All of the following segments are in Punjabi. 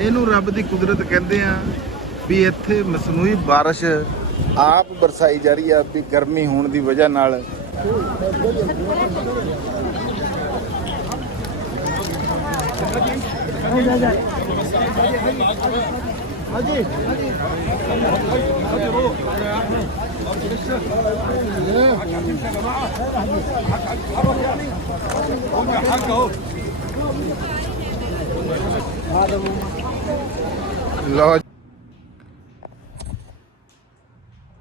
ਇਹਨੂੰ ਰੱਬ ਦੀ ਕੁਦਰਤ ਕਹਿੰਦੇ ਆ ਵੀ ਇੱਥੇ ਮਸਨੂਈ ਬਾਰਿਸ਼ ਆਪ ਬਰਸਾਈ ਜਾ ਰਹੀ ਆ ਵੀ ਗਰਮੀ ਹੋਣ ਦੀ ਵਜ੍ਹਾ ਨਾਲ। ਲਓ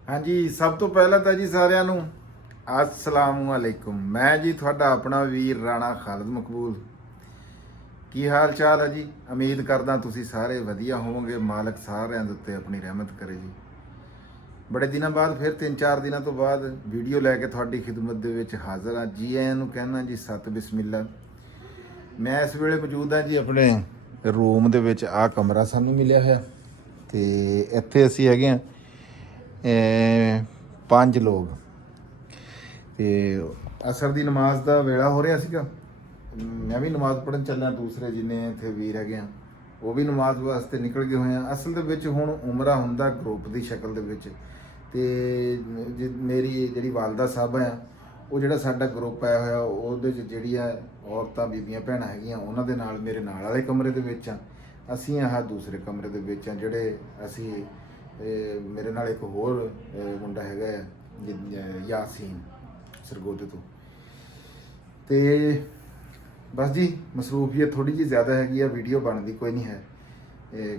ਹਾਂਜੀ, ਸਭ ਤੋਂ ਪਹਿਲਾਂ ਤਾਂ ਜੀ ਸਾਰਿਆਂ ਨੂੰ अस्सलामु अलैकुम। मैं जी थोड़ा अपना वीर राणा खालिद मकबूल। की हाल चाल है जी? उम्मीद करदा तुसी सारे वधिया होवोगे। मालक सारिਆਂ ਦੇ ਉੱਤੇ अपनी रहमत करे जी। बड़े दिनों बाद फिर 3-4 दिनों तो बाद वीडियो लैके थोड़ी खिदमत ਦੇ ਵਿੱਚ हाजिर हाँ। जी आਇਆਂ ਨੂੰ कहना जी सत बिस्मिल्ला। मैं इस ਵੇਲੇ मौजूद हाँ जी अपने रूम ਦੇ ਵਿੱਚ। आ कमरा सानू मिलिया होया ते ਇੱਥੇ ਅਸੀਂ ਹੈਗੇ ਆ 5 लोग। ਤੇ ਅਸਰ ਦੀ ਨਮਾਜ਼ ਦਾ ਵੇਲਾ ਹੋ ਰਿਹਾ ਸੀਗਾ। ਮੈਂ ਵੀ ਨਮਾਜ਼ ਪੜ੍ਹਨ ਚੱਲਿਆ, ਦੂਸਰੇ ਜਿੰਨੇ ਇੱਥੇ ਵੀਰ ਹੈਗੇ ਆ ਉਹ ਵੀ ਨਮਾਜ਼ ਵਾਸਤੇ ਨਿਕਲ ਗਏ ਹੋਏ ਆ। ਅਸਲ ਦੇ ਵਿੱਚ ਹੁਣ ਉਮਰਾ ਹੁੰਦਾ ਗਰੁੱਪ ਦੀ ਸ਼ਕਲ ਦੇ ਵਿੱਚ। ਤੇ ਮੇਰੀ ਜਿਹੜੀ ਵਾਲਦਾ ਸਾਹਿਬ ਆ ਉਹ ਜਿਹੜਾ ਸਾਡਾ ਗਰੁੱਪ ਆਇਆ ਹੋਇਆ ਉਹਦੇ 'ਚ ਜਿਹੜੀਆਂ ਔਰਤਾਂ ਬੀਬੀਆਂ ਭੈਣਾਂ ਹੈਗੀਆਂ ਉਹਨਾਂ ਦੇ ਨਾਲ ਮੇਰੇ ਨਾਲ ਵਾਲੇ ਕਮਰੇ ਦੇ ਵਿੱਚ ਆ। ਅਸੀਂ ਆਹ ਦੂਸਰੇ ਕਮਰੇ ਦੇ ਵਿੱਚ ਆ ਜਿਹੜੇ ਅਸੀਂ ਮੇਰੇ ਨਾਲ ਇੱਕ ਹੋਰ ਮੁੰਡਾ ਹੈਗਾ ਯਾਸੀਨ सरगोदे तो। ते बस जी मसरूफियत थोड़ी जी ज़्यादा हैगी है, वीडियो बनती कोई नहीं है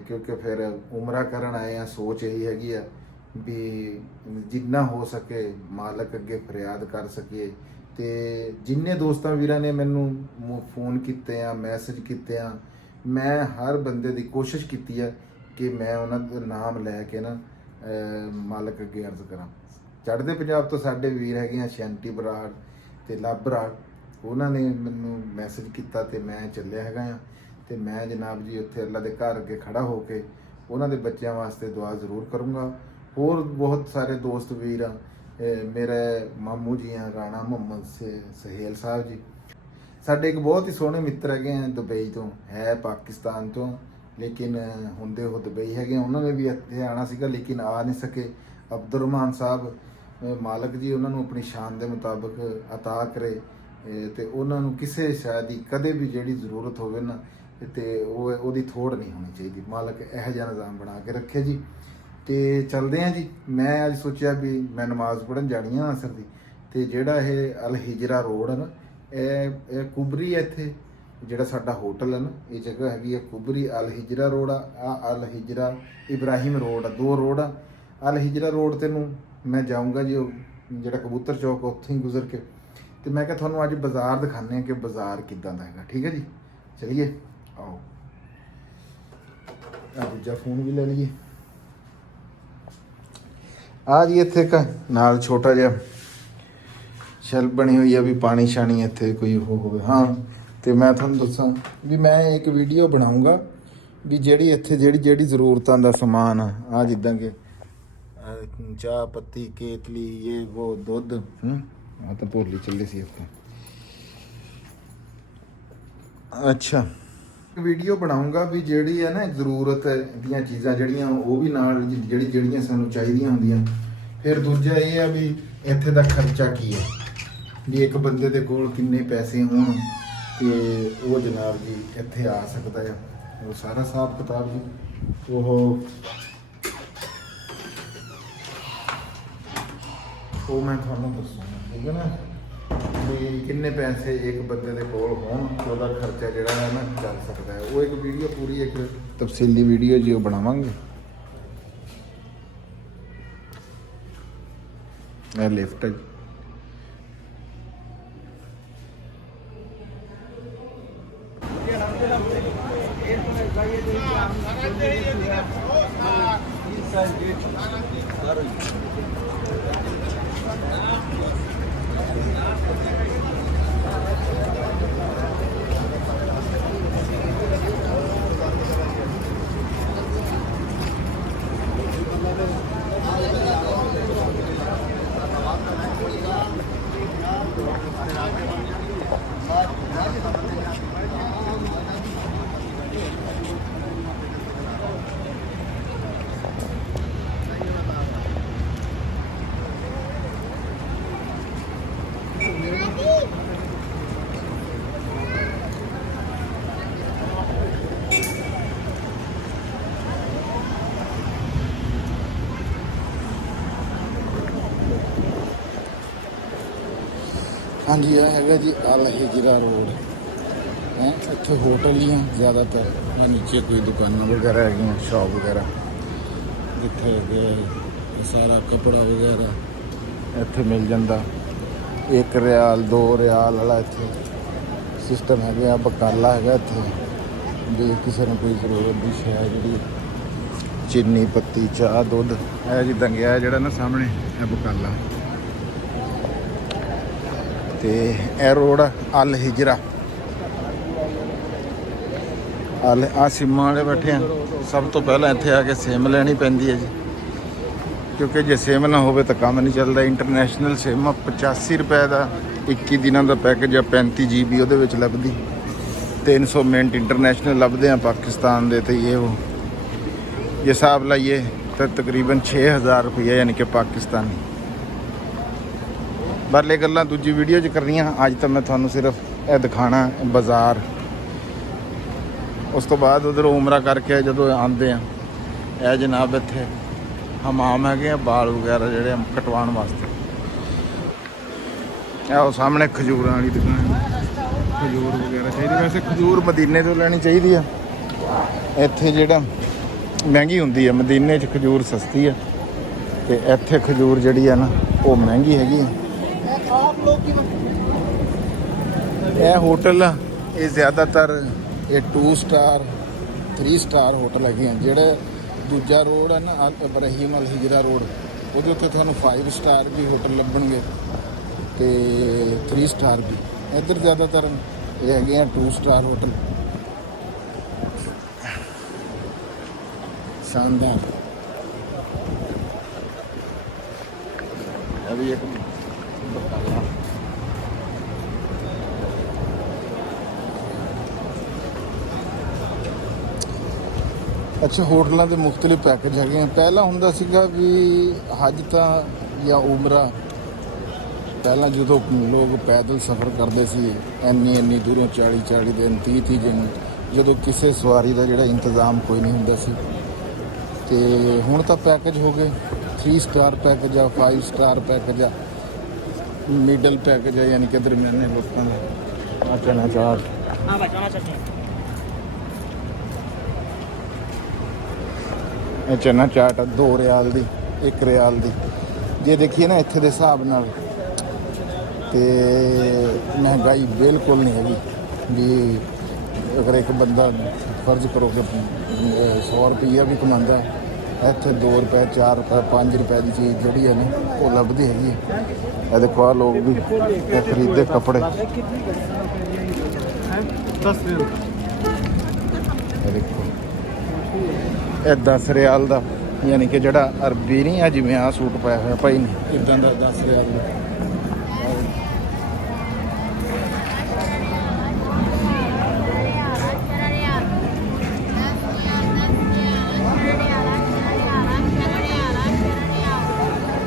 क्योंकि फिर उमरा करन आए हैं। सोच यही हैगी है भी जिन्ना हो सके मालक अगे फरियाद कर सके। तो जिन्ने दोस्तों वीरां ने मैनू फोन किते हैं, मैसेज किते हैं, मैं हर बंदे की कोशिश की है कि मैं उन्होंने नाम लैके ना मालक अगे अर्ज करा। चढ़ते पंजाब तो साढ़े वीर है शैंटी बराड़ ते लव बराड़, उन्होंने मैनू मैसेज किया तो मैं चलिया है। तो मैं जनाब जी उत्थे अल्लाह के घर अगे खड़ा होके उन्होंने बच्चों वास्ते दुआ जरूर करूँगा। होर बहुत सारे दोस्त वीर मेरे मामू जी हैं राणा मुहम्मद से सहेल साहब जी। साढ़े एक बहुत ही सोहने मित्र है दुबई तो, है पाकिस्तान तो लेकिन होंदे वो दुबई है। उन्होंने भी इत्थे आना सीगा लेकिन आ नहीं सके। अब्दुल साहब मालक जी उन्होंने अपनी शान के मुताबिक अता करे तो उन्होंने किसी शायद ही कदे भी जी जरूरत हो ना तो वो थोड़ नहीं होनी चाहिए। मालक यह जहा निज़ाम बना के रखे जी। तो चलते हैं जी। मैं अज सोचा भी मैं नमाज पढ़न जानी है असर की। तो जोड़ा ये अल हिजरा रोड है ना, यह कुबरी है। इत्थे जोड़ा साडा होटल है ना, ये जगह हैगी है कुबरी। अल हिजरा रोड आ अल हिजरा इब्राहिम रोड, 2 रोड आ। अल हिजरा रोड तेनू मैं जाऊँगा जी जोड़ा कबूतर चौक उत्थे ही गुजर के। तो मैं क्या थोनों अज बाजार दिखाने कि बाजार किदां दा हैगा। ठीक है जी, चलिए आओ। दूजा फोन भी ले लीए। आ जी इत्थे एक नाल छोटा जिहा शेल्फ बनी हुई है भी पानी शानी इत्थे कोई हो। हाँ तो मैं थोनों दसां भी मैं एक वीडियो बनाऊँगा भी जिहड़ी इत्थे जिहड़ी जरूरतां दा समान आ जिद्दां कि चाह पत्ती केतली ये वो दुध तो भोली चले सी अपने। अच्छा वीडियो बनाऊँगा भी जिहड़ी है ना जरूरत दियां चीज़ां जिहड़ियां वो भी नाल जिहड़ियां सानूं चाहीदियां हुंदियां। फिर दूजा ये है भी इत्थे दा खर्चा की है भी एक बंदे दे कोल किन्ने पैसे होण ते वो जनाब जी इत्थे आ सकदा है। वो सारा हिसाब किताब जी वो मैं थोड़ा दसूँगा। ठीक है ना भी किन्ने पैसे एक बंदे के कोल होण तो वह खर्चा जोड़ा है ना चल सकता है। वो एक वीडियो पूरी एक तफसीली वीडियो जी बनावांगे। लिफ्ट है ਹਾਂਜੀ ਇਹ ਹੈਗਾ ਜੀ ਅਲ ਹਿਜਰਾ ਰੋਡ ਹੈ। ਇੱਥੇ ਹੋਟਲ ਹੀ ਆ ਜ਼ਿਆਦਾਤਰ। ਆ ਨੀਚੇ ਕੋਈ ਦੁਕਾਨਾਂ ਵਗੈਰਾ ਹੈਗੀਆਂ, ਸ਼ਾਪ ਵਗੈਰਾ ਜਿੱਥੇ ਹੈਗੇ ਇਹ ਸਾਰਾ ਕੱਪੜਾ ਵਗੈਰਾ ਇੱਥੇ ਮਿਲ ਜਾਂਦਾ। 1 ਰਿਆਲ 2 ਰਿਆਲ ਵਾਲਾ ਇੱਥੇ ਸਿਸਟਮ ਹੈਗਾ। ਬਕਾਲਾ ਹੈਗਾ ਇੱਥੇ, ਜੇ ਕਿਸੇ ਨੂੰ ਕੋਈ ਜ਼ਰੂਰਤ ਦੀ ਸ਼ੈ ਜਿਹੜੀ ਚੀਨੀ ਪੱਤੀ ਚਾਹ ਦੁੱਧ ਇਹ ਜਿੱਦਾਂ ਗਿਆ ਜਿਹੜਾ ਨਾ ਸਾਹਮਣੇ ਇਹ ਬਕਾਲਾ ਤੇ ਇਹ ਰੋਡ ਅਲ ਹਿਜਰਾ। ਆ ਸਿੰਮਾਂ ਵਾਲੇ ਬੈਠੇ ਆ। ਸਭ ਤੋਂ ਪਹਿਲਾਂ ਇੱਥੇ ਆ ਕੇ ਸਿਮ ਲੈਣੀ ਪੈਂਦੀ ਹੈ ਜੀ, ਕਿਉਂਕਿ ਜੇ ਸਿਮ ਨਾ ਹੋਵੇ ਤਾਂ ਕੰਮ ਨਹੀਂ ਚੱਲਦਾ। ਇੰਟਰਨੈਸ਼ਨਲ ਸਿਮ 85 ਰੁਪਏ ਦਾ 21 ਦਿਨਾਂ ਦਾ ਪੈਕੇਜ ਆ। 35 GB ਉਹਦੇ ਵਿੱਚ ਲੱਭਦੀ। 300 ਮਿੰਟ ਇੰਟਰਨੈਸ਼ਨਲ ਲੱਭਦੇ ਆ ਪਾਕਿਸਤਾਨ ਦੇ। ਤੇ ਇਹ ਜੇ ਹਿਸਾਬ ਲਾਈਏ ਤਾਂ ਤਕਰੀਬਨ 6000 ਰੁਪਏ ਯਾਨੀ ਕਿ ਪਾਕਿਸਤਾਨੀ। ਬਾਹਰਲੇ ਗੱਲਾਂ ਦੂਜੀ ਵੀਡੀਓ 'ਚ ਕਰਨੀਆਂ। ਅੱਜ ਤਾਂ ਮੈਂ ਤੁਹਾਨੂੰ ਸਿਰਫ ਇਹ ਦਿਖਾਣਾ ਬਾਜ਼ਾਰ। ਉਸ ਤੋਂ ਬਾਅਦ ਉਧਰੋਂ ਉਮਰਾ ਕਰਕੇ ਜਦੋਂ ਆਉਂਦੇ ਆ ਇਹ ਜਨਾਬ ਇੱਥੇ ਹਮਾਮ ਹੈਗੇ ਆ ਬਾਲ ਵਗੈਰਾ ਜਿਹੜੇ ਕਟਵਾਉਣ ਵਾਸਤੇ। ਇਹ ਉਹ ਸਾਹਮਣੇ ਖਜੂਰਾਂ ਵਾਲੀ ਦੁਕਾਨ। ਖਜੂਰ ਵਗੈਰਾ ਚਾਹੀਦੀ। ਵੈਸੇ ਖਜੂਰ ਮਦੀਨੇ ਤੋਂ ਲੈਣੀ ਚਾਹੀਦੀ ਆ। ਇੱਥੇ ਜਿਹੜਾ ਮਹਿੰਗੀ ਹੁੰਦੀ ਆ, ਮਦੀਨੇ 'ਚ ਖਜੂਰ ਸਸਤੀ ਆ ਤੇ ਇੱਥੇ ਖਜੂਰ ਜਿਹੜੀ ਆ ਨਾ ਉਹ ਮਹਿੰਗੀ ਹੈਗੀ ਆ। ਇਹ ਹੋਟਲ ਆ ਇਹ ਜ਼ਿਆਦਾਤਰ ਇਹ 2 ਸਟਾਰ 3 ਸਟਾਰ ਹੋਟਲ ਹੈਗੇ ਆ। ਜਿਹੜੇ ਦੂਜਾ ਰੋਡ ਹੈ ਨਾ ਇਬਰਾਹੀਮ ਅਲ ਹਿਜਰਾ ਰੋਡ, ਉਹਦੇ ਉੱਤੇ ਤੁਹਾਨੂੰ 5 ਸਟਾਰ ਵੀ ਹੋਟਲ ਲੱਭਣਗੇ ਤੇ 3 ਸਟਾਰ ਵੀ। ਇੱਧਰ ਜ਼ਿਆਦਾਤਰ ਇਹ ਹੈਗੇ ਆ 2 ਸਟਾਰ ਹੋਟਲ। शानदार। अभी एक ਅੱਛਾ ਹੋਟਲਾਂ ਦੇ ਮੁxtਲਿਫ ਪੈਕੇਜ ਹੈਗੇ ਆ। ਪਹਿਲਾਂ ਹੁੰਦਾ ਸੀਗਾ ਵੀ ਹਜ ਤਾਂ ਜਾਂ ਉਮਰਾ। ਪਹਿਲਾਂ ਜਦੋਂ ਲੋਕ ਪੈਦਲ ਸਫ਼ਰ ਕਰਦੇ ਸੀ ਇੰਨੀ ਦੂਰੋਂ 40 ਦਿਨ 30 ਦਿਨ, ਜਦੋਂ ਕਿਸੇ ਸਵਾਰੀ ਦਾ ਜਿਹੜਾ ਇੰਤਜ਼ਾਮ ਕੋਈ ਨਹੀਂ ਹੁੰਦਾ ਸੀ। ਤੇ ਹੁਣ ਤਾਂ ਪੈਕੇਜ ਹੋ ਗਏ 3 ਸਟਾਰ ਪੈਕੇਜ ਆ, 5 ਸਟਾਰ ਪੈਕੇਜ ਆ, ਮਿਡਲ ਪੈਕੇਜ ਆ ਯਾਨੀ ਕਿ ਦਰਮਿਆਨੇ ਲੋਕਾਂ ਦਾ। ਚਨਾ ਚਾਟ ਇਹ ਚਨਾ ਚਾਟ 2 ਰਿਆਲ ਦੀ 1 ਰਿਆਲ ਦੀ। ਜੇ ਦੇਖੀਏ ਨਾ ਇੱਥੇ ਦੇ ਹਿਸਾਬ ਨਾਲ ਤੇ ਮਹਿੰਗਾਈ ਬਿਲਕੁਲ ਨਹੀਂ ਹੈਗੀ ਵੀ ਅਗਰ ਇੱਕ ਬੰਦਾ ਫਰਜ਼ ਕਰੋ ਕਿ 100 ਰੁਪਈਆ ਵੀ ਕਮਾਉਂਦਾ, ਇੱਥੇ 2 ਰੁਪਏ 4 ਰੁਪਏ 5 ਰੁਪਏ ਦੀ ਚੀਜ਼ ਜਿਹੜੀ ਹੈ ਨਾ ਉਹ ਲੱਭਦੀ ਹੈਗੀ ਹੈ। ਇਹ ਦੇਖੋ ਆਹ ਲੋਕ ਵੀ ਖਰੀਦਦੇ ਕੱਪੜੇ। ਇਹ ਦੇਖੋ ਇਹ 10 ਰਿਆਲ ਦਾ ਯਾਨੀ ਕਿ ਜਿਹੜਾ ਅਰਬੀ ਨਹੀਂ ਆ, ਜਿਵੇਂ ਆਹ ਸੂਟ ਪਾਇਆ ਹੋਇਆ ਭਾਈ ਨੇ ਇੱਦਾਂ ਦਾ 10 ਰਿਆਲ ਦਾ।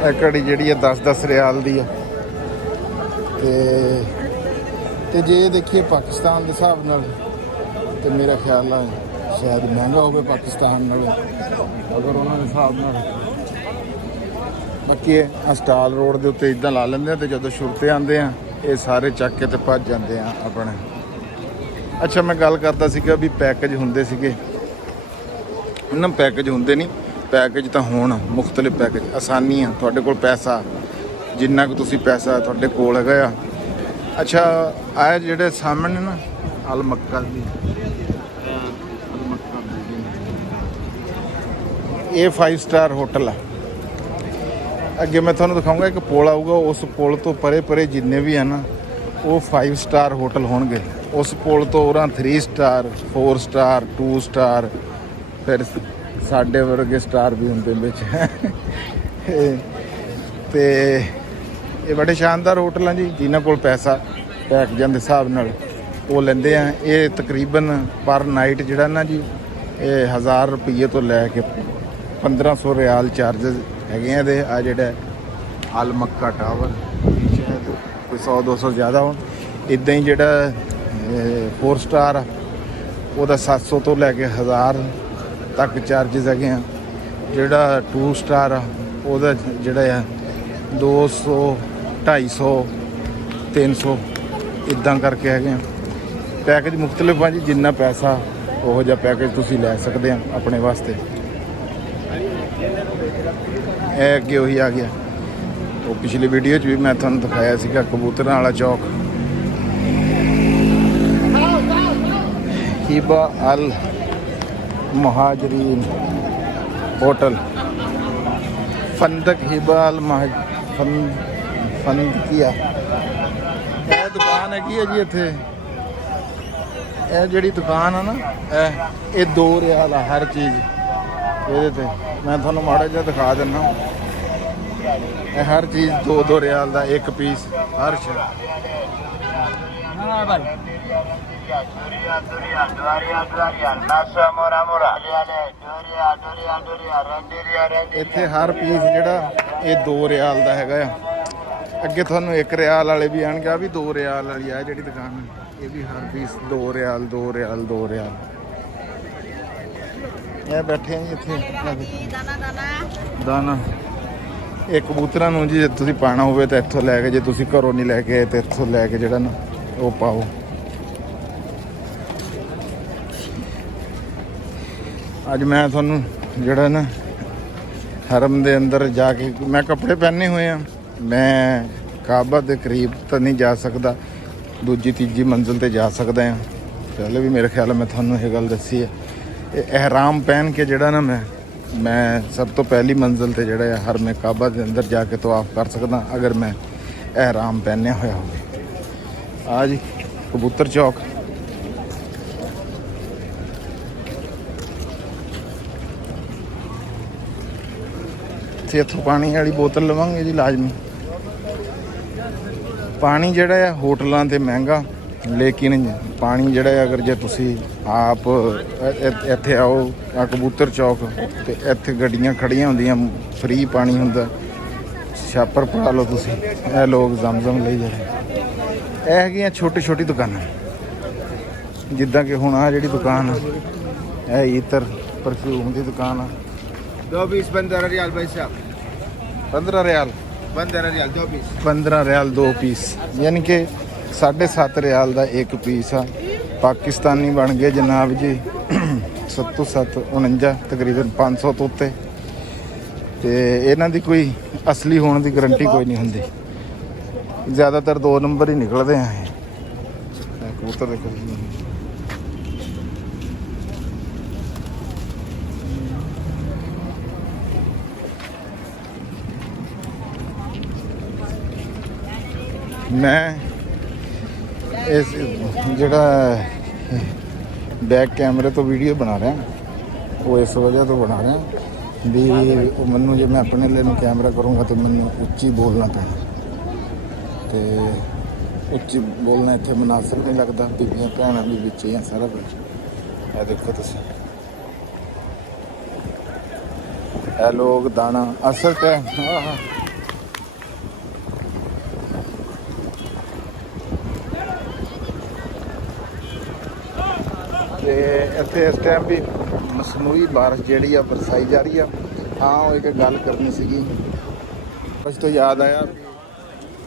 ਇਹ ਘੜੀ ਜਿਹੜੀ ਆ 10 ਰਿਆਲ ਦੀ ਆ। ਤੇ ਜੇ ਦੇਖੀਏ ਪਾਕਿਸਤਾਨ ਦੇ ਹਿਸਾਬ ਨਾਲ ਤੇ ਮੇਰਾ ਖਿਆਲ ਆ ਸ਼ਾਇਦ ਮਹਿੰਗਾ ਹੋਵੇ ਪਾਕਿਸਤਾਨ ਨਾਲ ਅਗਰ ਉਹਨਾਂ ਦੇ ਹਿਸਾਬ ਨਾਲ। ਬਾਕੀ ਇਹ ਸਟਾਲ ਰੋਡ ਦੇ ਉੱਤੇ ਇੱਦਾਂ ਲਾ ਲੈਂਦੇ ਆ ਤੇ ਜਦੋਂ ਸ਼ੁਰਤੇ ਆਉਂਦੇ ਆ ਇਹ ਸਾਰੇ ਚੱਕ ਕੇ ਤੇ ਭੱਜ ਜਾਂਦੇ ਆ ਆਪਣੇ। ਅੱਛਾ ਮੈਂ ਗੱਲ ਕਰਦਾ ਸੀਗਾ ਵੀ ਪੈਕੇਜ ਹੁੰਦੇ ਸੀਗੇ, ਉਹਨਾਂ ਪੈਕੇਜ ਹੁੰਦੇ ਨਹੀਂ। ਪੈਕੇਜ ਤਾਂ ਹੁਣ ਮੁxtਲਿਫ ਪੈਕੇਜ ਆਸਾਨੀ ਆ। ਤੁਹਾਡੇ ਕੋਲ ਪੈਸਾ ਜਿੰਨਾ ਕੁ ਤੁਸੀਂ ਪੈਸਾ ਤੁਹਾਡੇ ਕੋਲ ਹੈਗਾ ਆ। ਅੱਛਾ ਆਹ ਜਿਹੜੇ ਸਾਹਮਣੇ ਨਾ ਅਲ ਮੱਕਾ ਦੀ ਇਹ 5 ਸਟਾਰ ਹੋਟਲ ਆ। ਅੱਗੇ ਮੈਂ ਤੁਹਾਨੂੰ ਦਿਖਾਊਂਗਾ ਇੱਕ ਪੁਲ ਆਊਗਾ, ਉਸ ਪੁਲ ਤੋਂ ਪਰੇ ਜਿੰਨੇ ਵੀ ਆ ਨਾ ਉਹ 5 ਸਟਾਰ ਹੋਟਲ ਹੋਣਗੇ। ਉਸ ਪੁਲ ਤੋਂ ਉਹਨਾਂ 3 ਸਟਾਰ 4 ਸਟਾਰ 2 ਸਟਾਰ ਫਿਰ ਸਾਡੇ ਵਰਗੇ ਸਟਾਰ ਵੀ ਹੁੰਦੇ ਵਿੱਚ। ਤੇ ਇਹ ਬੜੇ ਸ਼ਾਨਦਾਰ ਹੋਟਲ ਆ ਜੀ। ਜਿਨ੍ਹਾਂ ਕੋਲ ਪੈਸਾ ਪੈਕੇਜਾਂ ਦੇ ਹਿਸਾਬ ਨਾਲ ਉਹ ਲੈਂਦੇ ਆ। ਇਹ ਤਕਰੀਬਨ ਪਰ ਨਾਈਟ ਜਿਹੜਾ ਨਾ ਜੀ ਇਹ 1000 ਰੁਪਏ ਤੋਂ ਲੈ ਕੇ 1500 ਰਿਆਲ ਚਾਰਜਸ ਹੈਗੇ ਆ ਇਹਦੇ। ਆ ਜਿਹੜਾ ਅਲ ਮੱਕਾ ਟਾਵਰ ਕੋਈ 100-200 ਜ਼ਿਆਦਾ ਹੋਣ। ਇੱਦਾਂ ਹੀ ਜਿਹੜਾ 4 ਸਟਾਰ ਆ ਉਹਦਾ 700 ਤੋਂ ਲੈ ਕੇ 1000 ਤੱਕ ਚਾਰਜਸ ਹੈਗੇ ਆ। ਜਿਹੜਾ 2 ਸਟਾਰ ਆ ਉਹਦਾ ਜਿਹੜਾ ਆ 200 250 300 ਇਦਾਂ ਕਰਕੇ ਹੈਗੇ ਆ। ਪੈਕੇਜ ਮੁਖਤਲਿਫ ਆ ਜੀ, ਜਿੰਨਾ ਪੈਸਾ ਉਹੋ ਜਿਹਾ ਪੈਕੇਜ ਤੁਸੀਂ ਲੈ ਸਕਦੇ ਆ ਆਪਣੇ ਵਾਸਤੇ। ਇਹ ਅੱਗੇ ਉਹੀ ਆ ਗਿਆ, ਉਹ ਪਿਛਲੀ ਵੀਡੀਓ 'ਚ ਵੀ ਮੈਂ ਤੁਹਾਨੂੰ ਦਿਖਾਇਆ ਸੀਗਾ, ਕਬੂਤਰਾਂ ਵਾਲਾ ਚੌਕ। ਹਿਬਾ ਅਲ ਮੁਹਾਜਰੀਨ ਹੋਟਲ, ਫੰਦਕ ਹਿਬਾ ਅਲ ਫੰਦਕੀਆ। ਇਹ ਦੁਕਾਨ ਹੈਗੀ ਹੈ ਜੀ ਇੱਥੇ। ਇਹ ਜਿਹੜੀ ਦੁਕਾਨ ਆ ਨਾ, ਇਹ 2 ਰਿਆਲ ਆ ਹਰ ਚੀਜ਼ ਇਹਦੇ ਤੇ। ਮੈਂ ਤੁਹਾਨੂੰ ਮਾੜਾ ਜਿਹਾ ਦਿਖਾ ਦਿੰਦਾ। ਇਹ ਹਰ ਚੀਜ਼ 2-2 ਰਿਆਲ ਦਾ ਇੱਕ ਪੀਸ, ਹਰ ਸ਼ੈ। ਇੱਥੇ ਹਰ ਪੀਸ ਜਿਹੜਾ ਇਹ 2 ਰਿਆਲ ਦਾ ਹੈਗਾ ਆ। ਅੱਗੇ ਤੁਹਾਨੂੰ 1 ਰਿਆਲ ਵਾਲੇ ਵੀ ਆਣਗੇ, ਆ ਵੀ 2 ਰਿਆਲ ਵਾਲੀ ਆ ਜਿਹੜੀ ਦੁਕਾਨ। ਇਹ ਵੀ ਹਰ ਪੀਸ 2 ਰਿਆਲ 2 ਰਿਆਲ 2 ਰਿਆਲ। ਇਹ ਬੈਠੇ ਆ ਜੀ ਇੱਥੇ ਦਾਣਾ। ਇਹ ਕਬੂਤਰਾਂ ਨੂੰ ਜੀ ਜੇ ਤੁਸੀਂ ਪਾਣਾ ਹੋਵੇ ਤਾਂ ਇੱਥੋਂ ਲੈ ਕੇ, ਜੇ ਤੁਸੀਂ ਘਰੋਂ ਨਹੀਂ ਲੈ ਕੇ ਆਏ ਤਾਂ ਇੱਥੋਂ ਲੈ ਕੇ ਜਿਹੜਾ ਨਾ ਉਹ ਪਾਓ। ਅੱਜ ਮੈਂ ਤੁਹਾਨੂੰ ਜਿਹੜਾ ਨਾ ਹਰਮ ਦੇ ਅੰਦਰ ਜਾ ਕੇ, ਮੈਂ ਕੱਪੜੇ ਪਹਿਨੇ ਹੋਏ ਆ। ਮੈਂ ਕਾਬਾ ਦੇ ਕਰੀਬ ਤਾਂ ਨਹੀਂ ਜਾ ਸਕਦਾ, ਦੂਜੀ ਤੀਜੀ ਮੰਜ਼ਿਲ ਤੇ ਜਾ ਸਕਦਾ ਆ। ਪਹਿਲੇ ਵੀ ਮੇਰੇ ਖਿਆਲ ਮੈਂ ਤੁਹਾਨੂੰ ਇਹ ਗੱਲ ਦੱਸੀ ਹੈ। ਇਹ ਅਹਿਰਾਮ ਪਹਿਨ ਕੇ ਜਿਹੜਾ ਨਾ ਮੈਂ ਸਭ ਤੋਂ ਪਹਿਲੀ ਮੰਜ਼ਿਲ ਤੇ ਜਿਹੜਾ ਹੈ ਹਰਮ ਕਾਬਾ ਦੇ ਅੰਦਰ ਜਾ ਕੇ ਤਵਾਫ ਕਰ ਸਕਦਾ, ਅਗਰ ਮੈਂ ਅਹਿਰਾਮ ਪਹਿਨਿਆ ਹੋਇਆ ਹੋਵੇ। ਆ ਜੀ ਕਬੂਤਰ ਚੌਕ। ਤੇ ਇੱਥੋਂ ਪਾਣੀ ਵਾਲੀ ਬੋਤਲ ਲਵਾਂਗੇ ਜੀ ਲਾਜ਼ਮੀ। ਪਾਣੀ ਜਿਹੜਾ ਹੈ ਹੋਟਲਾਂ 'ਤੇ ਮਹਿੰਗਾ, ਲੇਕਿਨ ਪਾਣੀ ਜਿਹੜਾ ਹੈ ਅਗਰ ਜੇ ਤੁਸੀਂ ਆਪ ਇੱਥੇ ਆਓ ਆ ਕਬੂਤਰ ਚੌਕ, ਤੇ ਇੱਥੇ ਗੱਡੀਆਂ ਖੜੀਆਂ ਹੁੰਦੀਆਂ, ਫ੍ਰੀ ਪਾਣੀ ਹੁੰਦਾ, ਛਾਪਰ ਪਾ ਲਓ ਤੁਸੀਂ। ਇਹ ਲੋਕ ਜ਼ਮਜ਼ਮ ਲਈ ਜਾ ਰਹੇ। ਇਹ ਹੈਗੀਆਂ ਛੋਟੀ ਛੋਟੀ ਦੁਕਾਨਾਂ, ਜਿੱਦਾਂ ਕਿ ਹੁਣ ਆ ਜਿਹੜੀ ਦੁਕਾਨ ਆ, ਇਹ ਇਤਰ ਪਰਫਿਊਮ ਦੀ ਦੁਕਾਨ ਆ। 2 पीस 15 रियाल भाई साहब। 15 rial 15 riyal 2 piece. 15 rial 2 piece, ਯਾਨੀ ਕਿ 7.5 ਰਿਆਲ ਦਾ ਇੱਕ ਪੀਸ ਆ। ਪਾਕਿਸਤਾਨੀ ਬਣ ਗਏ ਜਨਾਬ ਜੀ 749 ਤਕਰੀਬਨ 500 ਤੋਂ ਉੱਤੇ। ਤੇ ਇਹਨਾਂ ਦੀ ਕੋਈ ਅਸਲੀ ਹੋਣ ਦੀ ਗਰੰਟੀ ਕੋਈ ਨਹੀਂ ਹੁੰਦੀ, ਜ਼ਿਆਦਾਤਰ 2 ਨੰਬਰ ਹੀ ਨਿਕਲਦੇ ਆ ਇਹ ਕਬੂਤਰ। ਦੇਖੋ ਮੈਂ ਇਸ ਜਿਹੜਾ ਬੈਕ ਕੈਮਰੇ ਤੋਂ ਵੀਡੀਓ ਬਣਾ ਰਿਹਾ, ਉਹ ਇਸ ਵਜ੍ਹਾ ਤੋਂ ਬਣਾ ਰਿਹਾ ਵੀ ਉਹ ਮੈਨੂੰ, ਜੇ ਮੈਂ ਆਪਣੇ ਲਈ ਨੂੰ ਕੈਮਰਾ ਕਰੂੰਗਾ ਤਾਂ ਮੈਨੂੰ ਉੱਚੀ ਬੋਲਣਾ ਪੈਣਾ, ਤੇ ਉੱਚੀ ਬੋਲਣਾ ਇੱਥੇ ਮੁਨਾਸਿਬ ਨਹੀਂ ਲੱਗਦਾ। ਬੀਬੀਆਂ ਭੈਣਾਂ ਵੀ ਵਿੱਚ ਹੀ ਆ ਸਾਰਾ ਕੁਝ। ਇਹ ਦੇਖੋ ਤੁਸੀਂ, ਇਹ ਲੋਕ ਦਾਣਾ ਅਸਲ ਤੇ ਤੇ ਇੱਥੇ ਇਸ ਟਾਈਮ ਵੀ ਮਸਨੂਈ ਬਾਰਿਸ਼ ਜਿਹੜੀ ਆ ਬਰਸਾਈ ਜਾ ਰਹੀ ਆ। ਹਾਂ, ਉਹ ਇੱਕ ਗੱਲ ਕਰਨੀ ਸੀਗੀ, ਉਸ ਤੋਂ ਯਾਦ ਆਇਆ ਵੀ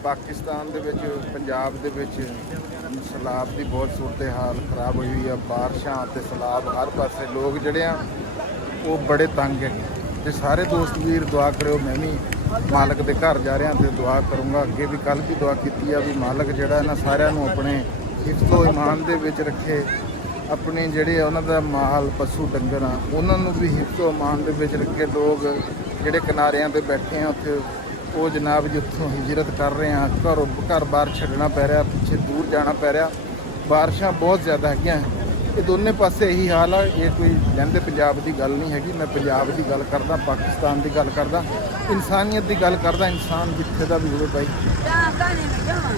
ਪਾਕਿਸਤਾਨ ਦੇ ਵਿੱਚ, ਪੰਜਾਬ ਦੇ ਵਿੱਚ ਸੈਲਾਬ ਦੀ ਬਹੁਤ ਸੂਰਤ ਹਾਲ ਖਰਾਬ ਹੋਈ ਹੋਈ ਆ। ਬਾਰਿਸ਼ਾਂ ਅਤੇ ਸੈਲਾਬ ਹਰ ਪਾਸੇ, ਲੋਕ ਜਿਹੜੇ ਆ ਉਹ ਬੜੇ ਤੰਗ ਹੈਗੇ। ਤੇ ਸਾਰੇ ਦੋਸਤ ਵੀਰ ਦੁਆ ਕਰਿਓ। ਮੈਂ ਵੀ ਮਾਲਕ ਦੇ ਘਰ ਜਾ ਰਿਹਾ ਤੇ ਦੁਆ ਕਰੂੰਗਾ। ਅੱਗੇ ਵੀ ਕੱਲ੍ਹ ਵੀ ਦੁਆ ਕੀਤੀ ਆ ਵੀ ਮਾਲਕ ਜਿਹੜਾ ਨਾ ਸਾਰਿਆਂ ਨੂੰ ਆਪਣੇ ਹਿਫਜ਼ੋ ਇਮਾਨ ਦੇ ਵਿੱਚ ਰੱਖੇ। ਆਪਣੇ ਜਿਹੜੇ ਉਹਨਾਂ ਦਾ ਮਾਲ ਪਸ਼ੂ ਡੰਗਰ ਆ ਉਹਨਾਂ ਨੂੰ ਵੀ ਹਿਫਜ਼ੋ ਇਮਾਨ ਦੇ ਵਿੱਚ ਰੱਖੇ। ਲੋਕ ਜਿਹੜੇ ਕਿਨਾਰਿਆਂ 'ਤੇ ਬੈਠੇ ਆ ਉੱਥੇ, ਉਹ ਜਨਾਬ ਜੀ ਉੱਥੋਂ ਹਿਜਰਤ ਕਰ ਰਹੇ ਆ, ਘਰ-ਬਾਰ ਛੱਡਣਾ ਪੈ ਰਿਹਾ, ਪਿੱਛੇ ਦੂਰ ਜਾਣਾ ਪੈ ਰਿਹਾ। ਬਾਰਿਸ਼ਾਂ ਬਹੁਤ ਜ਼ਿਆਦਾ ਹੈਗੀਆਂ। ਇਹ ਦੋਨੇ ਪਾਸੇ ਇਹੀ ਹਾਲ ਆ। ਇਹ ਕੋਈ ਲਹਿੰਦੇ ਪੰਜਾਬ ਦੀ ਗੱਲ ਨਹੀਂ ਹੈਗੀ। ਮੈਂ ਪੰਜਾਬ ਦੀ ਗੱਲ ਕਰਦਾ, ਪਾਕਿਸਤਾਨ ਦੀ ਗੱਲ ਕਰਦਾ, ਇਨਸਾਨੀਅਤ ਦੀ ਗੱਲ ਕਰਦਾ। ਇਨਸਾਨ ਜਿੱਥੇ ਦਾ ਵੀ ਹੋਵੇ ਬਾਈ,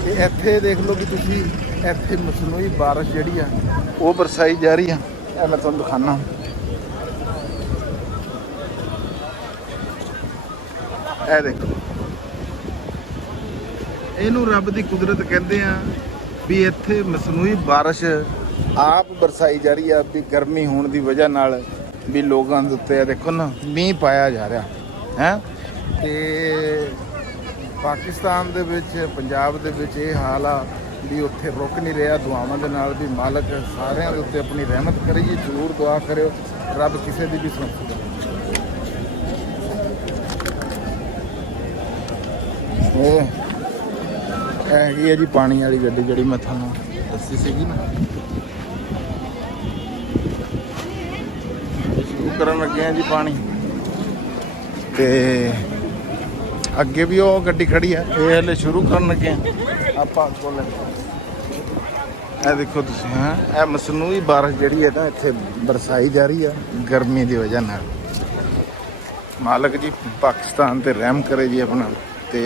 ਇਹ ਇੱਥੇ ਦੇਖ ਲਓ ਵੀ ਤੁਸੀਂ, ਇੱਥੇ ਮਸਨੂਈ ਬਾਰਿਸ਼ ਜਿਹੜੀ ਆ ਉਹ ਬਰਸਾਈ ਜਾ ਰਹੀ ਆ। ਇਹ ਮੈਂ ਤੁਹਾਨੂੰ ਦਿਖਾਣਾ। ਇਹ ਦੇਖੋ, ਇਹਨੂੰ ਰੱਬ ਦੀ ਕੁਦਰਤ ਕਹਿੰਦੇ ਆ ਵੀ ਇੱਥੇ ਮਸਨੂਈ ਬਾਰਿਸ਼ ਆਪ ਬਰਸਾਈ ਜਾ ਰਹੀ ਆ ਵੀ ਗਰਮੀ ਹੋਣ ਦੀ ਵਜ੍ਹਾ ਨਾਲ ਵੀ ਲੋਕਾਂ ਦੇ ਉੱਤੇ। ਦੇਖੋ ਨਾ, ਮੀਂਹ ਪਾਇਆ ਜਾ ਰਿਹਾ ਹੈ। ਤੇ ਪਾਕਿਸਤਾਨ ਦੇ ਵਿੱਚ ਪੰਜਾਬ ਦੇ ਵਿੱਚ ਇਹ ਹਾਲ ਆ ਵੀ ਉੱਥੇ ਰੁਕ ਨਹੀਂ ਰਿਹਾ। ਦੁਆਵਾਂ ਦੇ ਨਾਲ ਵੀ ਮਾਲਕ ਸਾਰਿਆਂ ਦੇ ਉੱਤੇ ਆਪਣੀ ਰਹਿਮਤ ਕਰੇ ਜੀ। ਜ਼ਰੂਰ ਦੁਆ ਕਰਿਓ, ਰੱਬ ਕਿਸੇ ਦੀ ਵੀ ਸੁਣ ਸਕਦਾ। ਇਹ ਹੈਗੀ ਹੈ ਜੀ ਪਾਣੀ ਵਾਲੀ ਗੱਡੀ ਜਿਹੜੀ ਮੈਂ ਤੁਹਾਨੂੰ ਦੱਸੀ ਸੀਗੀ ਨਾ। ਸ਼ੁਰੂ ਕਰਨ ਲੱਗੇ ਆ ਜੀ ਪਾਣੀ, ਤੇ ਅੱਗੇ ਵੀ ਉਹ ਗੱਡੀ ਖੜੀ ਆ। ਇਹ ਹਲੇ ਸ਼ੁਰੂ ਕਰਨ ਲੱਗੇ ਆ ਆਪਾਂ ਕੋਲ। ਇਹ ਦੇਖੋ ਤੁਸੀਂ, ਹਾਂ ਇਹ ਮਸਨੂਈ ਬਾਰਿਸ਼ ਜਿਹੜੀ ਹੈ ਨਾ ਇੱਥੇ ਬਰਸਾਈ ਜਾ ਰਹੀ ਆ ਗਰਮੀ ਦੀ ਵਜ੍ਹਾ ਨਾਲ। ਮਾਲਕ ਜੀ ਪਾਕਿਸਤਾਨ ਤੇ ਰਹਿਮ ਕਰੇ ਜੀ ਆਪਣਾ। ਤੇ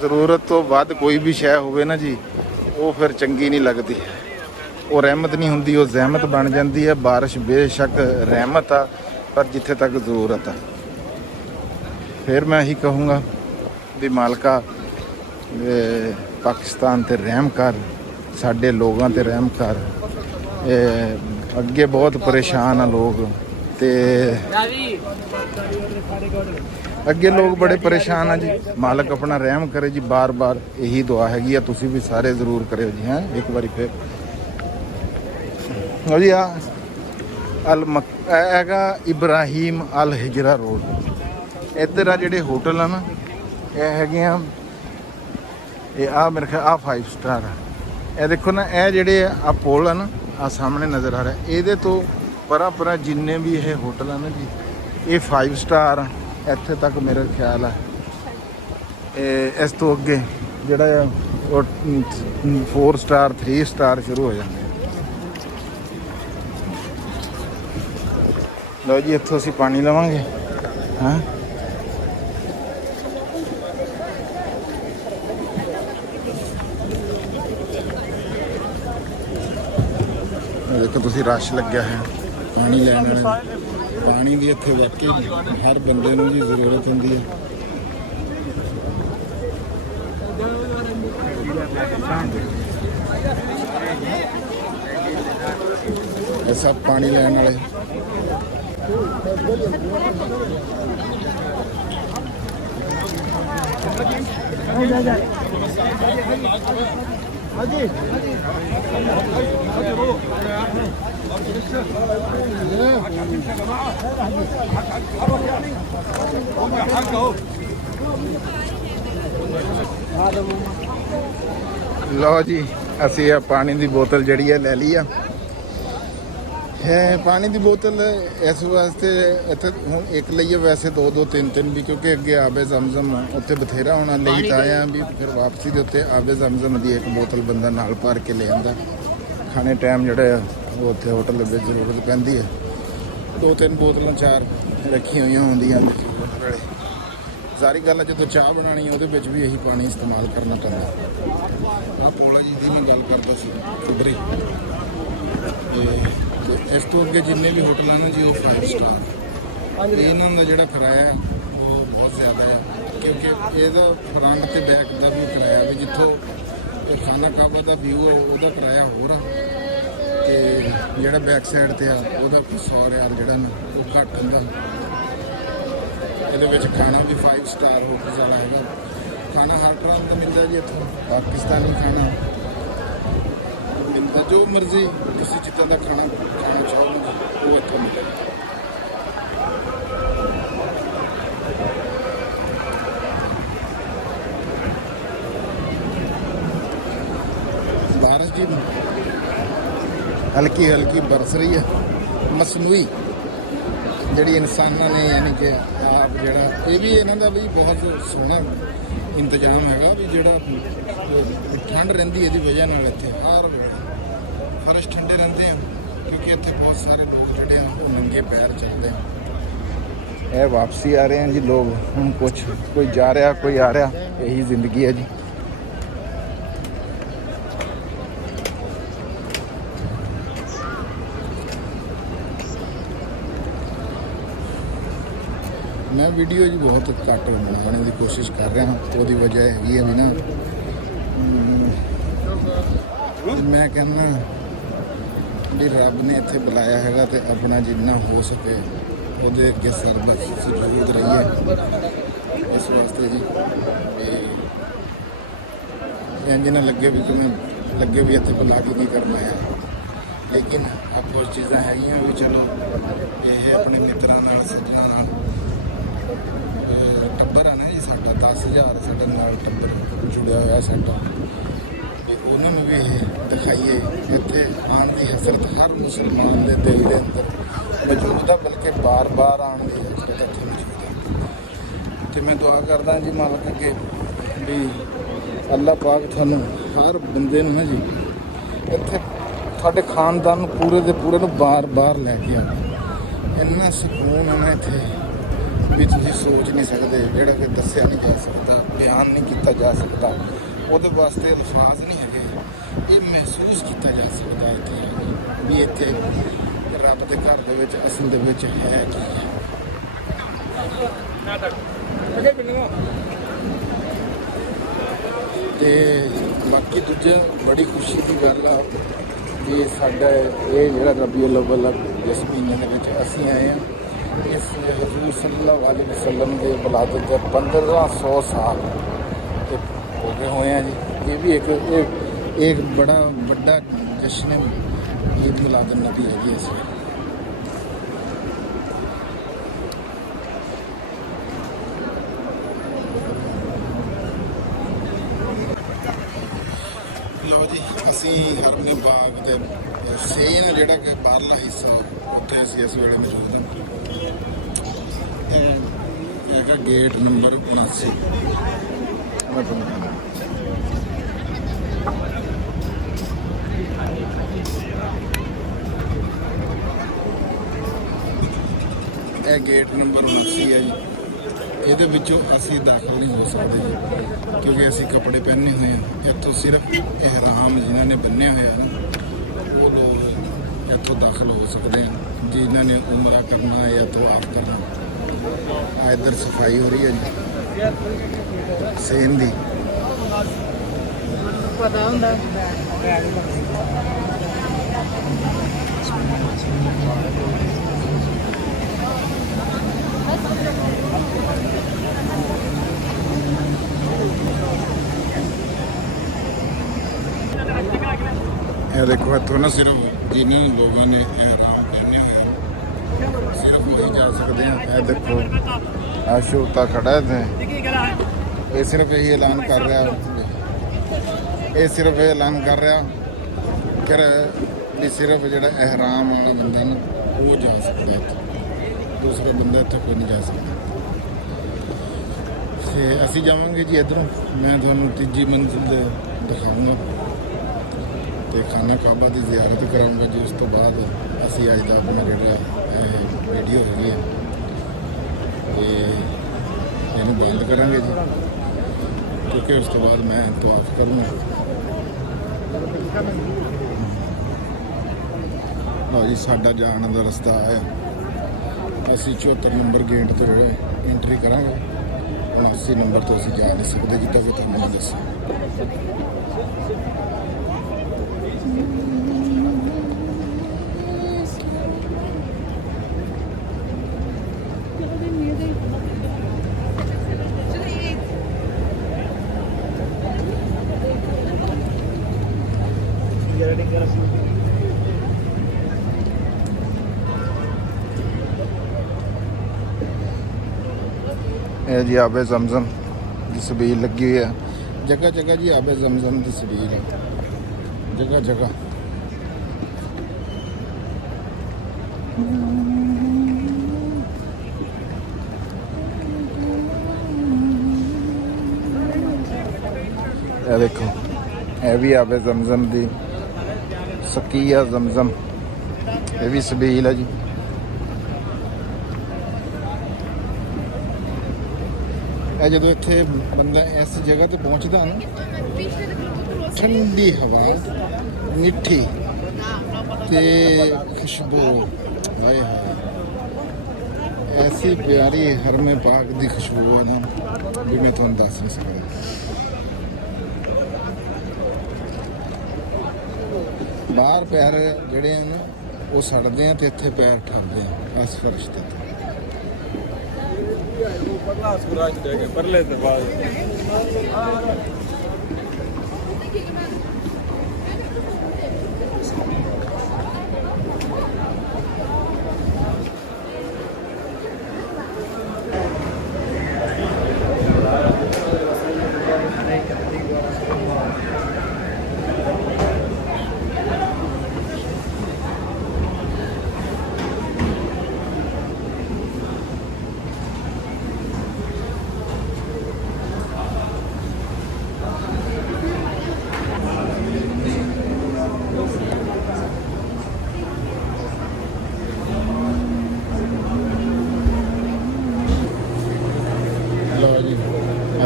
ਜ਼ਰੂਰਤ ਤੋਂ ਵੱਧ ਕੋਈ ਵੀ ਸ਼ੈ ਹੋਵੇ ਨਾ ਜੀ, ਉਹ ਫਿਰ ਚੰਗੀ ਨਹੀਂ ਲੱਗਦੀ। ਉਹ ਰਹਿਮਤ ਨਹੀਂ ਹੁੰਦੀ, ਉਹ ਜ਼ਹਿਮਤ ਬਣ ਜਾਂਦੀ ਹੈ। ਬਾਰਿਸ਼ ਬੇਸ਼ੱਕ ਰਹਿਮਤ ਆ, ਪਰ ਜਿੱਥੇ ਤੱਕ ਜ਼ਰੂਰਤ ਆ। ਫਿਰ ਮੈਂ ਇਹੀ ਕਹੂੰਗਾ ਵੀ ਮਾਲਕਾ ਪਾਕਿਸਤਾਨ ਤੇ ਰਹਿਮ ਕਰ, ਸਾਡੇ ਲੋਕਾਂ ਤੇ ਰਹਿਮ ਕਰ। ਅੱਗੇ ਬਹੁਤ ਪਰੇਸ਼ਾਨ ਆ ਲੋਕ, ਤੇ ਅੱਗੇ ਲੋਕ ਬੜੇ ਪਰੇਸ਼ਾਨ ਆ ਜੀ। ਮਾਲਕ ਆਪਣਾ ਰਹਿਮ ਕਰੇ ਜੀ। ਬਾਰ-ਬਾਰ ਇਹੀ ਦੁਆ ਹੈਗੀ ਆ, ਤੁਸੀਂ ਵੀ ਸਾਰੇ ਜ਼ਰੂਰ ਕਰਿਓ ਜੀ। ਹੈਂ ਇੱਕ ਵਾਰੀ ਫਿਰ ਹੋ ਜੀ। ਆ ਹੈਗਾ ਇਬਰਾਹੀਮ ਅਲ ਹਿਜਰਾ ਰੋਡ। ਇੱਧਰ ਆ ਜਿਹੜੇ ਹੋਟਲ ਆ ਨਾ, ਇਹ ਹੈਗੇ ਆ, ਇਹ ਆ ਮੇਰੇ ਖਿਆਲ ਆ 5 ਸਟਾਰ ਆ। ਇਹ ਦੇਖੋ ਨਾ, ਇਹ ਜਿਹੜੇ ਆ ਪੁਲ ਆ ਨਾ, ਆ ਸਾਹਮਣੇ ਨਜ਼ਰ ਆ ਰਿਹਾ, ਇਹਦੇ ਤੋਂ ਪਰਾਂ ਜਿੰਨੇ ਵੀ ਇਹ ਹੋਟਲ ਆ ਨਾ ਜੀ, ਇਹ 5 ਸਟਾਰ ਆ। ਇੱਥੇ ਤੱਕ ਮੇਰੇ ਖਿਆਲ ਆ। ਇਸ ਤੋਂ ਅੱਗੇ ਜਿਹੜਾ ਆ ਉਹ 4 ਸਟਾਰ 3 ਸਟਾਰ ਸ਼ੁਰੂ ਹੋ ਜਾਂਦੇ। ਲਓ ਜੀ, ਇੱਥੋਂ ਅਸੀਂ ਪਾਣੀ ਲਵਾਂਗੇ। ਹਾਂ ਦੇਖੋ ਤੁਸੀਂ, ਰਸ਼ ਲੱਗਿਆ ਹੈ ਪਾਣੀ ਲੈਣ ਵਾਲੇ। ਪਾਣੀ ਦੀ ਇੱਥੇ ਵਾਕਈ ਹਰ ਬੰਦੇ ਨੂੰ ਜੀ ਜ਼ਰੂਰਤ ਹੁੰਦੀ ਹੈ। ਇਹ ਸਭ ਪਾਣੀ ਲੈਣ ਵਾਲੇ। ਲਓ ਜੀ, ਅਸੀਂ ਆ ਪਾਣੀ ਦੀ ਬੋਤਲ ਜਿਹੜੀ ਹੈ ਲੈ ਲਈ ਆ। ਪਾਣੀ ਦੀ ਬੋਤਲ ਇਸ ਵਾਸਤੇ ਇੱਥੇ ਹੁਣ ਇੱਕ ਲਈਏ, ਵੈਸੇ 2-2 3-3 ਵੀ, ਕਿਉਂਕਿ ਅੱਗੇ ਆਬੇ ਜ਼ਮਜ਼ਮ ਉੱਥੇ ਬਥੇਰਾ ਹੋਣਾ। ਲਈ ਤਾਂ ਆਇਆ ਵੀ ਫਿਰ ਵਾਪਸੀ ਦੇ ਉੱਤੇ ਆਬੇ ਜ਼ਮਜ਼ਮ ਦੀ ਇੱਕ ਬੋਤਲ ਬੰਦਾ ਨਾਲ ਭਰ ਕੇ ਲੈ ਆਉਂਦਾ। ਖਾਣੇ ਟਾਈਮ ਜਿਹੜਾ ਆ ਉਹ ਉੱਥੇ ਹੋਟਲ ਦੇ ਵਿੱਚ ਜ਼ਰੂਰਤ ਪੈਂਦੀ ਹੈ। 2-3 ਬੋਤਲਾਂ 4 ਰੱਖੀਆਂ ਹੋਈਆਂ ਹੁੰਦੀਆਂ ਨੇ ਵੇਲੇ। ਸਾਰੀ ਗੱਲ ਜਦੋਂ ਚਾਹ ਬਣਾਉਣੀ ਉਹਦੇ ਵਿੱਚ ਵੀ ਇਹੀ ਪਾਣੀ ਇਸਤੇਮਾਲ ਕਰਨਾ ਪੈਂਦਾ। ਆਹ ਪੋਲਾ ਜੀ ਦੀ ਮੈਂ ਗੱਲ ਕਰਦਾ ਸੀ ਉਧਰ ਹੀ। ਤੇ ਇਸ ਤੋਂ ਅੱਗੇ ਜਿੰਨੇ ਵੀ ਹੋਟਲ ਹਨ ਜੀ, ਉਹ 5 ਸਟਾਰ। ਇਹਨਾਂ ਦਾ ਜਿਹੜਾ ਕਿਰਾਇਆ ਉਹ ਬਹੁਤ ਜ਼ਿਆਦਾ ਹੈ, ਕਿਉਂਕਿ ਇਹਦਾ ਫਰੰਟ ਤੇ ਬੈਕ ਦਾ ਵੀ ਕਿਰਾਇਆ ਵੀ, ਜਿੱਥੋਂ ਖਾਨਾ ਕਾਬਾ ਦਾ ਵਿਊ ਉਹਦਾ ਕਿਰਾਇਆ ਹੋਰ ਆ, ਤੇ ਜਿਹੜਾ ਬੈਕ ਸਾਈਡ ਤੇ ਆ ਉਹਦਾ 100 ਰਿਆਲ ਜਿਹੜਾ ਨਾ ਉਹ ਘੱਟ ਹੁੰਦਾ। ਇਹਦੇ ਵਿੱਚ ਖਾਣਾ ਵੀ 5 ਸਟਾਰ ਹੋਟਲ ਵਾਲਾ ਹੈਗਾ। ਖਾਣਾ ਹਰ ਤਰ੍ਹਾਂ ਦਾ ਮਿਲਦਾ ਜੀ ਇੱਥੋਂ। ਪਾਕਿਸਤਾਨੀ ਖਾਣਾ ਮਿਲਦਾ, ਜੋ ਮਰਜ਼ੀ ਤੁਸੀਂ ਜਿੱਦਾਂ ਦਾ ਖਾਣਾ ਚਾਹੋਗੇ ਉਹ ਇੱਥੋਂ ਮਿਲੇਗਾ। ਬਾਰਿਸ਼ ਜੀ ਹਲਕੀ ਹਲਕੀ ਬਰਸ ਰਹੀ ਹੈ। ਮਸਨੂਈ ਜਿਹੜੀ ਇਨਸਾਨਾਂ ਨੇ, ਯਾਨੀ ਕਿ ਆਪ ਜਿਹੜਾ, ਇਹ ਵੀ ਇਹਨਾਂ ਦਾ ਵੀ ਬਹੁਤ ਸੋਹਣਾ ਇੰਤਜ਼ਾਮ ਹੈਗਾ ਵੀ ਜਿਹੜਾ ਠੰਡ ਰਹਿੰਦੀ ਇਹਦੀ ਵਜ੍ਹਾ ਨਾਲ ਇੱਥੇ ਹਰ ਵੇਲੇ ਫਰਸ਼ ਠੰਡੇ ਰਹਿੰਦੇ ਆ, ਕਿਉਂਕਿ ਇੱਥੇ ਬਹੁਤ ਸਾਰੇ ਲੋਕ ਜਿਹੜੇ ਆ ਉਹ ਨੰਗੇ ਪੈਰ ਚੱਲਦੇ ਆ। ਇਹ ਵਾਪਸੀ ਆ ਰਹੇ ਆ ਜੀ ਲੋਕ। ਹੁਣ ਕੋਈ ਜਾ ਰਿਹਾ, ਕੋਈ ਆ ਰਿਹਾ, ਇਹੀ ਜ਼ਿੰਦਗੀ ਹੈ ਜੀ। ਮੈਂ ਵੀਡੀਓ ਜੀ ਬਹੁਤ ਘੱਟ ਬਣਾਉਣ ਦੀ ਕੋਸ਼ਿਸ਼ ਕਰ ਰਿਹਾ ਹਾਂ। ਉਹਦੀ ਵਜ੍ਹਾ ਹੈਗੀ ਹੈ ਵੀ ਨਾ, ਮੈਂ ਕਹਿੰਦਾ ਵੀ ਰੱਬ ਨੇ ਇੱਥੇ ਬੁਲਾਇਆ ਹੈਗਾ ਤੇ ਆਪਣਾ ਜਿੰਨਾ ਹੋ ਸਕੇ ਉਹਦੇ ਅੱਗੇ ਸਰਬਤ ਸਜੂਦ ਰਹੀਏ। ਇਸ ਵਾਸਤੇ ਜੀ ਵੀ ਇੰਜ ਨਾ ਲੱਗੇ ਵੀ ਕਿਵੇਂ ਲੱਗੇ ਵੀ ਇੱਥੇ ਬੁਲਾ ਕੇ ਕੀ ਕਰਨਾ ਹੈ। ਲੇਕਿਨ ਆਪੋ ਚੀਜ਼ਾਂ ਹੈਗੀਆਂ ਵੀ ਚਲੋ ਇਹ ਆਪਣੇ ਮਿੱਤਰਾਂ ਨਾਲ ਸੱਜਣਾ ਨਾਲ ਟੱਬਰ ਆ ਨਾ ਜੀ ਸਾਡਾ 10,000 ਸਾਡੇ ਨਾਲ ਟੱਬਰ ਜੁੜਿਆ ਹੋਇਆ ਸਾਡਾ ਵੀ ਉਹਨਾਂ ਨੂੰ ਵੀ ਇਹ ਦਿਖਾਈਏ ਇੱਥੇ ਆਉਣ ਦੀ ਹਸਰਤ ਹਰ ਮੁਸਲਮਾਨ ਦੇ ਦਿਲ ਦੇ ਅੰਦਰ ਮੌਜੂਦ ਆ, ਬਲਕਿ ਬਾਰ-ਬਾਰ ਆਉਣ ਦੀ ਹਸਰਤ ਇੱਥੇ ਮੌਜੂਦ ਹੈ। ਤੇ ਮੈਂ ਦੁਆ ਕਰਦਾ ਜੀ ਮਾਲਕ ਅੱਗੇ ਵੀ ਅੱਲਾਹ ਪਾਕ ਤੁਹਾਨੂੰ ਹਰ ਬੰਦੇ ਨੂੰ ਨਾ ਜੀ ਇੱਥੇ ਤੁਹਾਡੇ ਖਾਨਦਾਨ ਨੂੰ ਪੂਰੇ ਦੇ ਪੂਰੇ ਨੂੰ ਬਾਰ-ਬਾਰ ਲੈ ਕੇ ਆਓ। ਇੰਨਾ ਸਕੂਨ ਆਉਣਾ ਇੱਥੇ ਵੀ ਤੁਸੀਂ ਸੋਚ ਨਹੀਂ ਸਕਦੇ, ਜਿਹੜਾ ਕਿ ਦੱਸਿਆ ਨਹੀਂ ਜਾ ਸਕਦਾ, ਬਿਆਨ ਨਹੀਂ ਕੀਤਾ ਜਾ ਸਕਦਾ, ਉਹਦੇ ਵਾਸਤੇ ਅਲਫਾਜ਼ ਨਹੀਂ ਹੈਗੇ। ਇਹ ਮਹਿਸੂਸ ਕੀਤਾ ਜਾ ਸਕਦਾ ਇੱਥੇ ਆ ਕੇ ਵੀ ਇੱਥੇ ਰੱਬ ਦੇ ਘਰ ਦੇ ਵਿੱਚ ਅਸਲ ਦੇ ਵਿੱਚ ਹੈ ਕੀ ਹੈ। ਤੇ ਬਾਕੀ ਦੂਜਾ ਬੜੀ ਖੁਸ਼ੀ ਦੀ ਗੱਲ ਆ ਵੀ ਸਾਡਾ ਇਹ ਜਿਹੜਾ ਰਬੀਉਲ ਅੱਵਲ ਜਿਸ ਮਹੀਨੇ ਦੇ ਵਿੱਚ ਅਸੀਂ ਆਏ ਹਾਂ, ਇਸ ਹਜ਼ੂਰ ਸੱਲੱਲਾਹੁ ਅਲੈਹਿ ਵਸੱਲਮ ਦੇ ਵਿਲਾਦਤ ਦੇ 1500 ਸਾਲ ਤੇ ਹੋ ਗਏ ਹੋਏ ਆ ਜੀ। ਇਹ ਵੀ ਇੱਕ ਬੜਾ ਵੱਡਾ ਜਸ਼ਨ ਈਦ ਮਿਲਾਦ ਨਬੀ ਹੈਗੀ ਇਸ ਵੇਲੇ। ਲਓ ਜੀ ਅਸੀਂ ਹਰਮੇ ਬਾਗ ਦੇ ਸੇਨ ਜਿਹੜਾ ਕਿ ਬਾਹਰਲਾ ਹਿੱਸਾ ਉੱਥੇ ਅਸੀਂ ਇਸ ਵੇਲੇ ਮੌਜੂਦ ਹਾਂ। ਇਹ ਹੈਗਾ ਗੇਟ ਨੰਬਰ 79। ਇਹ ਗੇਟ ਨੰਬਰ 79 ਹੈ ਜੀ। ਇਹਦੇ ਵਿੱਚੋਂ ਅਸੀਂ ਦਾਖਲ ਨਹੀਂ ਹੋ ਸਕਦੇ ਜੀ ਕਿਉਂਕਿ ਅਸੀਂ ਕੱਪੜੇ ਪਹਿਨੇ ਹੋਏ ਆ। ਇੱਥੋਂ ਸਿਰਫ ਇਹਿਰਾਮ ਜਿਨ੍ਹਾਂ ਨੇ ਬੰਨਿਆ ਹੋਇਆ ਨਾ ਉਹ ਲੋਕ ਇੱਥੋਂ ਦਾਖਲ ਹੋ ਸਕਦੇ ਆ, ਜਿਨ੍ਹਾਂ ਨੇ ਉਮਰਾ ਕਰਨਾ ਹੈ ਜਾਂ ਤਵਾਫ ਕਰਨਾ। ਇੱਧਰ ਸਫਾਈ ਹੋ ਰਹੀ ਹੈ ਜੀ ਸੇਨ ਦੀ। ਪਤਾ ਹੁੰਦਾ ਇਹ ਦੇਖੋ ਇੱਥੋਂ ਨਾ ਸਿਰਫ ਜਿਨ੍ਹਾਂ ਲੋਕਾਂ ਨੇ ਇਹਿਰਾਮ ਪਹਿਨਿਆ ਹੋਇਆ ਸਿਰਫ ਉਹੀ ਜਾ ਸਕਦੇ ਆ। ਇਹ ਦੇਖੋ ਆਸ਼ੂਤਾ ਖੜਾ ਹੈ ਇੱਥੇ। ਇਹ ਸਿਰਫ ਇਹੀ ਐਲਾਨ ਕਰ ਰਿਹਾ ਕਿ ਵੀ ਸਿਰਫ ਜਿਹੜਾ ਇਹਿਰਾਮ ਵਾਲੇ ਬੰਦੇ ਨੇ ਉਹ ਜਾ ਸਕਦਾ ਇੱਥੇ, ਦੂਸਰਾ ਬੰਦਾ ਇੱਥੇ ਕੋਈ ਨਹੀਂ ਜਾ ਸਕਦਾ। ਤੇ ਅਸੀਂ ਜਾਵਾਂਗੇ ਜੀ ਇੱਧਰੋਂ। ਮੈਂ ਤੁਹਾਨੂੰ ਤੀਜੀ ਮੰਜ਼ਿਲ ਦੇ ਦਿਖਾਊਂਗਾ ਤੇ ਖਾਨਾ ਕਾਬਾ ਦੀ ਜ਼ਿਆਰਤ ਕਰਾਉਂਗਾ ਜੀ। ਉਸ ਤੋਂ ਬਾਅਦ ਅਸੀਂ ਅੱਜ ਦਾ ਆਪਣਾ ਜਿਹੜਾ ਵੀਡੀਓ ਹੈਗੀ ਹੈ ਤੇ ਇਹਨੂੰ ਬੰਦ ਕਰਾਂਗੇ ਜੀ ਕਿਉਂਕਿ ਉਸ ਤੋਂ ਬਾਅਦ ਮੈਂ ਤਵਾਫ ਕਰੂੰਗਾ। ਲਓ ਜੀ ਸਾਡਾ ਜਾਣ ਦਾ ਰਸਤਾ ਆਇਆ। ਅਸੀਂ 74 ਨੰਬਰ ਗੇਟ ਤੋਂ ਐਂਟਰੀ ਕਰਾਂਗੇ। 79 ਨੰਬਰ ਤੋਂ ਅਸੀਂ ਜਾ ਨਹੀਂ ਸਕਦੇ ਜਿੱਦਾਂ ਕਿ ਤੁਹਾਨੂੰ ਮੈਂ ਦੱਸਿਆ। ਇਹ ਜੀ ਆਬੇ ਜ਼ਮਜ਼ਮ ਦੀ ਸਬੀਲ ਲੱਗੀ ਹੋਈ ਹੈ ਜਗ੍ਹਾ ਜਗ੍ਹਾ ਜੀ। ਆਬੇ ਜ਼ਮਜ਼ਮ ਦੀ ਸਬੀਲ ਹੈ ਜਗ੍ਹਾ ਜਗ੍ਹਾ। ਇਹ ਦੇਖੋ ਇਹ ਵੀ ਆਬੇ ਜ਼ਮਜ਼ਮ ਦੀ ਸਕੀਆ ਜ਼ਮਜ਼ਮ, ਇਹ ਵੀ ਸਬੀਲ ਹੈ ਜੀ। ਇਹ ਜਦੋਂ ਇੱਥੇ ਬੰਦਾ ਇਸ ਜਗ੍ਹਾ ਤੇ ਪਹੁੰਚਦਾ ਨਾ, ਠੰਡੀ ਹਵਾ, ਮਿੱਠੀ ਤੇ ਖੁਸ਼ਬੂ, ਹਾਏ ਹਾਏ ਐਸੀ ਪਿਆਰੀ ਹਰਮੇ ਪਾਕ ਦੀ ਖੁਸ਼ਬੂ ਹੈ ਨਾ ਵੀ ਮੈਂ ਤੁਹਾਨੂੰ ਦੱਸ ਨਹੀਂ ਸਕਦਾ। ਬਾਹਰ ਪੈਰ ਜਿਹੜੇ ਆ ਨਾ ਉਹ ਸੜਦੇ ਆ ਤੇ ਇੱਥੇ ਪੈਰ ਠਰਦੇ ਆ ਇਸ ਫਰਸ਼ ਤੇ। परले से बाद ਲਓ ਜੀ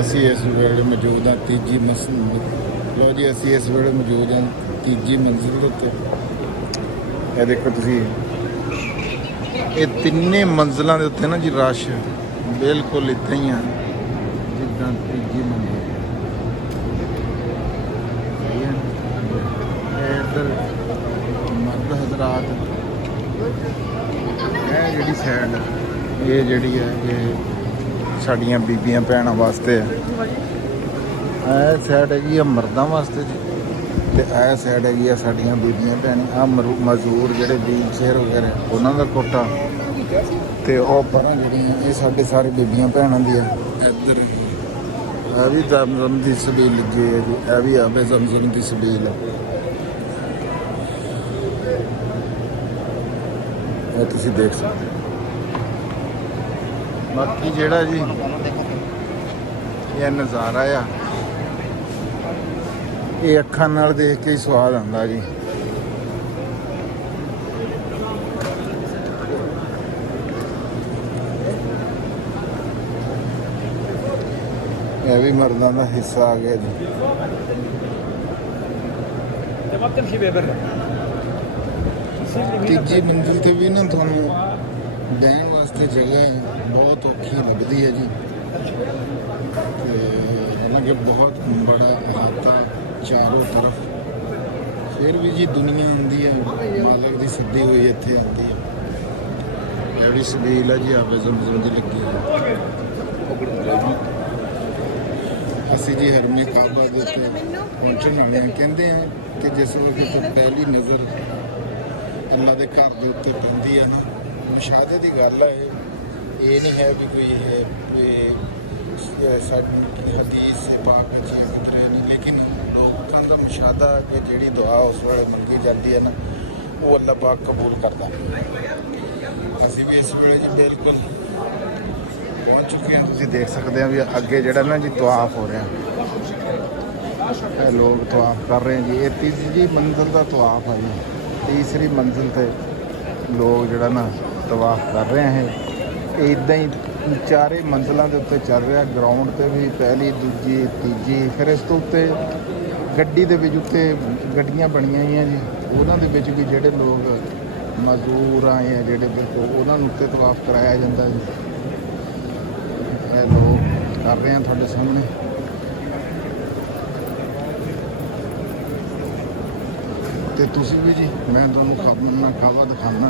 ਅਸੀਂ ਇਸ ਵੇਲੇ ਮੌਜੂਦ ਹਾਂ ਤੀਜੀ ਮੰਜ਼ਿਲ। ਲਓ ਜੀ ਅਸੀਂ ਇਸ ਵੇਲੇ ਮੌਜੂਦ ਹਾਂ ਤੀਜੀ ਮੰਜ਼ਿਲ ਦੇ ਉੱਤੇ। ਇਹ ਦੇਖੋ ਤੁਸੀਂ, ਇਹ ਤਿੰਨੇ ਮੰਜ਼ਿਲਾਂ ਦੇ ਉੱਤੇ ਨਾ ਜੀ ਰਸ਼ ਬਿਲਕੁਲ ਇੱਦਾਂ ਹੀ ਆ ਜਿੱਦਾਂ ਤੀਜੀ ਮੰਜ਼ਿਲ। ਸਹੀ ਹੈ। ਇਹ ਇੱਧਰ ਮਰਦ ਹਜ਼ਰਾਤ, ਇਹ ਜਿਹੜੀ ਸਾਈਡ ਇਹ ਜਿਹੜੀ ਹੈ ਇਹ ਸਾਡੀਆਂ ਬੀਬੀਆਂ ਭੈਣਾਂ ਵਾਸਤੇ ਹੈ। ਇਹ ਸਾਈਡ ਹੈਗੀ ਆ ਮਰਦਾਂ ਵਾਸਤੇ ਜੀ, ਤੇ ਇਹ ਸਾਈਡ ਹੈਗੀ ਆ ਸਾਡੀਆਂ ਬੀਬੀਆਂ ਭੈਣਾਂ। ਆ ਮਜ਼ਦੂਰ ਜਿਹੜੇ ਵੀਲ ਚੇਅਰ ਵਗੈਰਾ ਉਹਨਾਂ ਦਾ ਕੋਟਾ, ਤੇ ਉਹ ਪਰਾਂ ਜਿਹੜੀਆਂ ਇਹ ਸਾਡੇ ਸਾਰੇ ਬੀਬੀਆਂ ਭੈਣਾਂ ਦੀਆਂ। ਇੱਧਰ ਇਹ ਵੀ ਜ਼ਮਜ਼ਮ ਦੀ ਸਬੀਲ ਲੱਗੀ ਹੈ ਜੀ, ਇਹ ਵੀ ਆਵੇ ਜ਼ਮਜ਼ਮ ਦੀ ਸਬੀਲ ਹੈ। ਇਹ ਤੁਸੀਂ ਦੇਖ ਸਕਦੇ ਹੋ। ਬਾਕੀ ਜਿਹੜਾ ਜੀ ਇਹ ਨਜ਼ਾਰਾ ਆ, ਇਹ ਅੱਖਾਂ ਨਾਲ ਦੇਖ ਕੇ ਹੀ ਸਵਾਦ ਆਉਂਦਾ ਜੀ। ਇਹ ਵੀ ਮਰਦਾਂ ਦਾ ਹਿੱਸਾ ਆ ਗਿਆ ਜੀ। ਤੀਜੀ ਮੰਜ਼ਿਲ ਤੇ ਵੀ ਨਾ ਤੁਹਾਨੂੰ ਬਹਿਣ ਵਾਸਤੇ ਜਗ੍ਹਾ ਹੈ, ਬਹੁਤ ਔਖੀ ਲੱਗਦੀ ਹੈ ਜੀ। ਤੇ ਹਾਲਾਂਕਿ ਬਹੁਤ ਬੜਾ ਅਹਾਤਾ ਚਾਰੋਂ ਤਰਫ, ਫਿਰ ਵੀ ਜੀ ਦੁਨੀਆ ਆਉਂਦੀ ਹੈ, ਮਾਲਕ ਦੀ ਸੱਦੀ ਹੋਈ ਇੱਥੇ ਆਉਂਦੀ ਹੈ। ਜਿਹੜੀ ਸਬੀਲ ਹੈ ਜੀ ਆਪੇ ਜ਼ਮਜ਼ਮ ਦੀ ਲੱਗੀ ਹੈ। ਅਸੀਂ ਜੀ ਹਰਮੇ ਕਾਬਾ ਦੇ ਉੱਤੇ ਪਹੁੰਚਣ ਵਾਲੇ ਹਾਂ। ਕਹਿੰਦੇ ਆ ਕਿ ਜਿਸ ਵਕਤ ਪਹਿਲੀ ਨਜ਼ਰ ਅੱਲਾ ਦੇ ਘਰ ਦੇ ਉੱਤੇ ਪੈਂਦੀ ਹੈ ਨਾ, ਮੁਸ਼ਾਹਦੇ ਦੀ ਗੱਲ ਹੈ। ਇਹ ਨਹੀਂ ਹੈ ਵੀ ਕੋਈ ਸਾਡੀ ਹਦੀਸ ਪਾਕ ਵਿੱਚ ਉਤਰੇ ਨਹੀਂ, ਲੇਕਿਨ ਲੋਕਾਂ ਦਾ ਮੁਸ਼ਾਹਦਾ ਕਿ ਜਿਹੜੀ ਦੁਆ ਉਸ ਵੇਲੇ ਮੰਗੀ ਜਾਂਦੀ ਹੈ ਨਾ, ਉਹ ਅੱਲਾ ਪਾਕ ਕਬੂਲ ਕਰਦਾ। ਅਸੀਂ ਵੀ ਇਸ ਵੇਲੇ ਜੀ ਬਿਲਕੁਲ ਪਹੁੰਚ ਚੁੱਕੇ ਹਾਂ। ਤੁਸੀਂ ਦੇਖ ਸਕਦੇ ਹੋ ਵੀ ਅੱਗੇ ਜਿਹੜਾ ਨਾ ਜੀ ਤਵਾਫ ਹੋ ਰਿਹਾ, ਇਹ ਲੋਕ ਤਵਾਫ ਕਰ ਰਹੇ ਜੀ। ਇਹ ਤੀਜੀ ਮੰਜ਼ਿਲ ਦਾ ਤਵਾਫ ਹੈ ਜੀ। ਤੀਸਰੀ ਮੰਜ਼ਿਲ ਤੇ ਲੋਕ ਜਿਹੜਾ ਨਾ ਤਵਾਫ ਕਰ ਰਹੇ ਹੈ। ਇਹ ਇੱਦਾਂ ਹੀ ਚਾਰੇ ਮੰਜ਼ਿਲਾਂ ਦੇ ਉੱਤੇ ਚੱਲ ਰਿਹਾ। ਗਰਾਊਂਡ ਤੇ ਵੀ ਪਹਿਲੀ, ਦੂਜੀ, ਤੀਜੀ, ਫਿਰ ਇਸ ਤੋਂ ਉੱਤੇ ਗੱਡੀ ਦੇ ਵਿੱਚ ਉੱਤੇ ਗੱਡੀਆਂ ਬਣੀਆਂ ਹੋਈਆਂ ਜੀ, ਉਹਨਾਂ ਦੇ ਵਿੱਚ ਵੀ ਜਿਹੜੇ ਲੋਕ ਮਜ਼ਦੂਰ ਆਏ ਆ ਜਿਹੜੇ ਬਿਲਕੁਲ ਉਹਨਾਂ ਨੂੰ ਉੱਤੇ ਤਵਾਫ ਕਰਾਇਆ ਜਾਂਦਾ ਜੀ। ਇਹ ਲੋਕ ਕਰ ਰਹੇ ਆ ਤੁਹਾਡੇ ਸਾਹਮਣੇ। ਤੇ ਤੁਸੀਂ ਵੀ ਜੀ, ਮੈਂ ਤੁਹਾਨੂੰ ਖਾਵਾ ਦਿਖਾਉਣਾ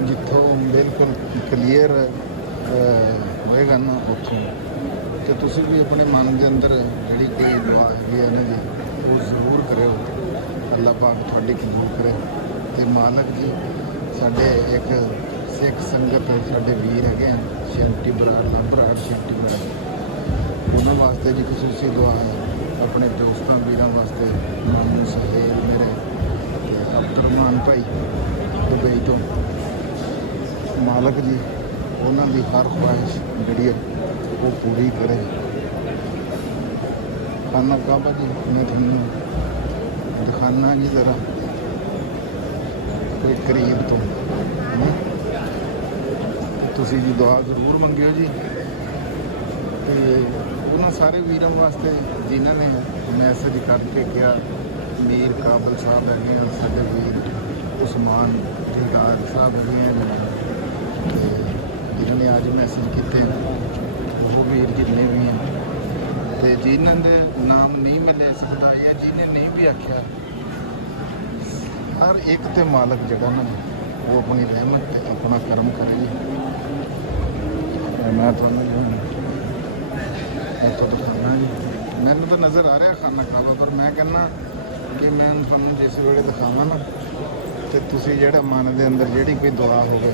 ਜਿੱਥੋਂ ਬਿਲਕੁਲ ਕਲੀਅਰ ਹੋਏਗਾ ਨਾ ਉੱਥੋਂ। ਤੇ ਤੁਸੀਂ ਵੀ ਆਪਣੇ ਮਨ ਦੇ ਅੰਦਰ ਜਿਹੜੀ ਕੋਈ ਦੁਆ ਹੈਗੀ ਹੈ ਨਾ ਜੀ, ਉਹ ਜ਼ਰੂਰ ਕਰਿਓ। ਅੱਲਾ ਪਾਕ ਤੁਹਾਡੀ ਕਬੂਲ ਕਰੇ। ਤੇ ਮਾਲਕ ਜੀ ਸਾਡੇ ਇੱਕ ਸਿੱਖ ਸੰਗਤ ਸਾਡੇ ਵੀਰ ਹੈਗੇ ਆ, ਸ਼ੈਂਟੀ ਬਰਾੜ ਲੰਬਰਾੜ ਸ਼ੈਂਟੀ ਬਰਾੜ, ਉਹਨਾਂ ਵਾਸਤੇ ਜੀ ਖੁਸ਼ੂਸੀ ਦੁਆ ਹੈ। ਆਪਣੇ ਦੋਸਤਾਂ ਵੀਰਾਂ ਵਾਸਤੇ, ਮਾਮੂ ਸਾਹਿਬ ਮੇਰੇ ਤੇ ਅਬਦੁਰਮਾਨ ਭਾਈ ਦੁਬਈ ਤੋਂ, ਮਾਲਕ ਜੀ ਉਹਨਾਂ ਦੀ ਹਰ ਖੁਆਇਸ਼ ਜਿਹੜੀ ਹੈ ਉਹ ਪੂਰੀ ਕਰੇ। ਖਾਨਾ ਕਾਬਾ ਜੀ ਮੈਂ ਤੁਹਾਨੂੰ ਦਿਖਾਨਾ ਜੀ ਜ਼ਰਾ ਕੋਈ ਕਰੀਬ ਤੋਂ। ਤੁਸੀਂ ਜੀ ਦੁਆ ਜ਼ਰੂਰ ਮੰਗਿਓ ਜੀ। ਤੇ ਉਹਨਾਂ ਸਾਰੇ ਵੀਰਾਂ ਵਾਸਤੇ ਜਿਨ੍ਹਾਂ ਨੇ ਮੈਸੇਜ ਕਰਕੇ ਕਿਹਾ, ਮੀਰ ਕਾਬਲ ਸਾਹਿਬ ਹੈਗੇ ਆ, ਸਾਡੇ ਵੀਰ ਉਸਮਾਨ ਠੇਕੇਦਾਰ ਸਾਹਿਬ ਹੈਗੇ ਆ, ਜਿਨ੍ਹਾਂ ਨੇ ਅੱਜ ਮੈਸੇਜ ਕੀਤੇ, ਉਹ ਵੀਰ ਜਿੰਨੇ ਵੀ ਹਨ, ਤੇ ਜਿਨ੍ਹਾਂ ਦੇ ਨਾਮ ਨਹੀਂ ਮੈਂ ਲੈ ਸਕਦਾ ਜਾਂ ਜਿਹਨੇ ਨਹੀਂ ਵੀ ਆਖਿਆ, ਹਰ ਇੱਕ ਤੇ ਮਾਲਕ ਜਿਹੜਾ ਨਾ ਉਹ ਆਪਣੀ ਰਹਿਮਤ ਤੇ ਆਪਣਾ ਕਰਮ ਕਰੇ। ਮੈਂ ਤੁਹਾਨੂੰ ਇੱਥੋਂ ਦਿਖਾਉਣਾ ਜੀ। ਮੈਨੂੰ ਤਾਂ ਨਜ਼ਰ ਆ ਰਿਹਾ ਖਾਨਾ ਕਾਬਾ, ਪਰ ਮੈਂ ਕਹਿੰਦਾ ਕਿ ਮੈਂ ਤੁਹਾਨੂੰ ਜਿਸ ਵੇਲੇ ਦਿਖਾਵਾਂ ਨਾ ਤੇ ਤੁਸੀਂ ਜਿਹੜਾ ਮਨ ਦੇ ਅੰਦਰ ਜਿਹੜੀ ਕੋਈ ਦੁਆ ਹੋਵੇ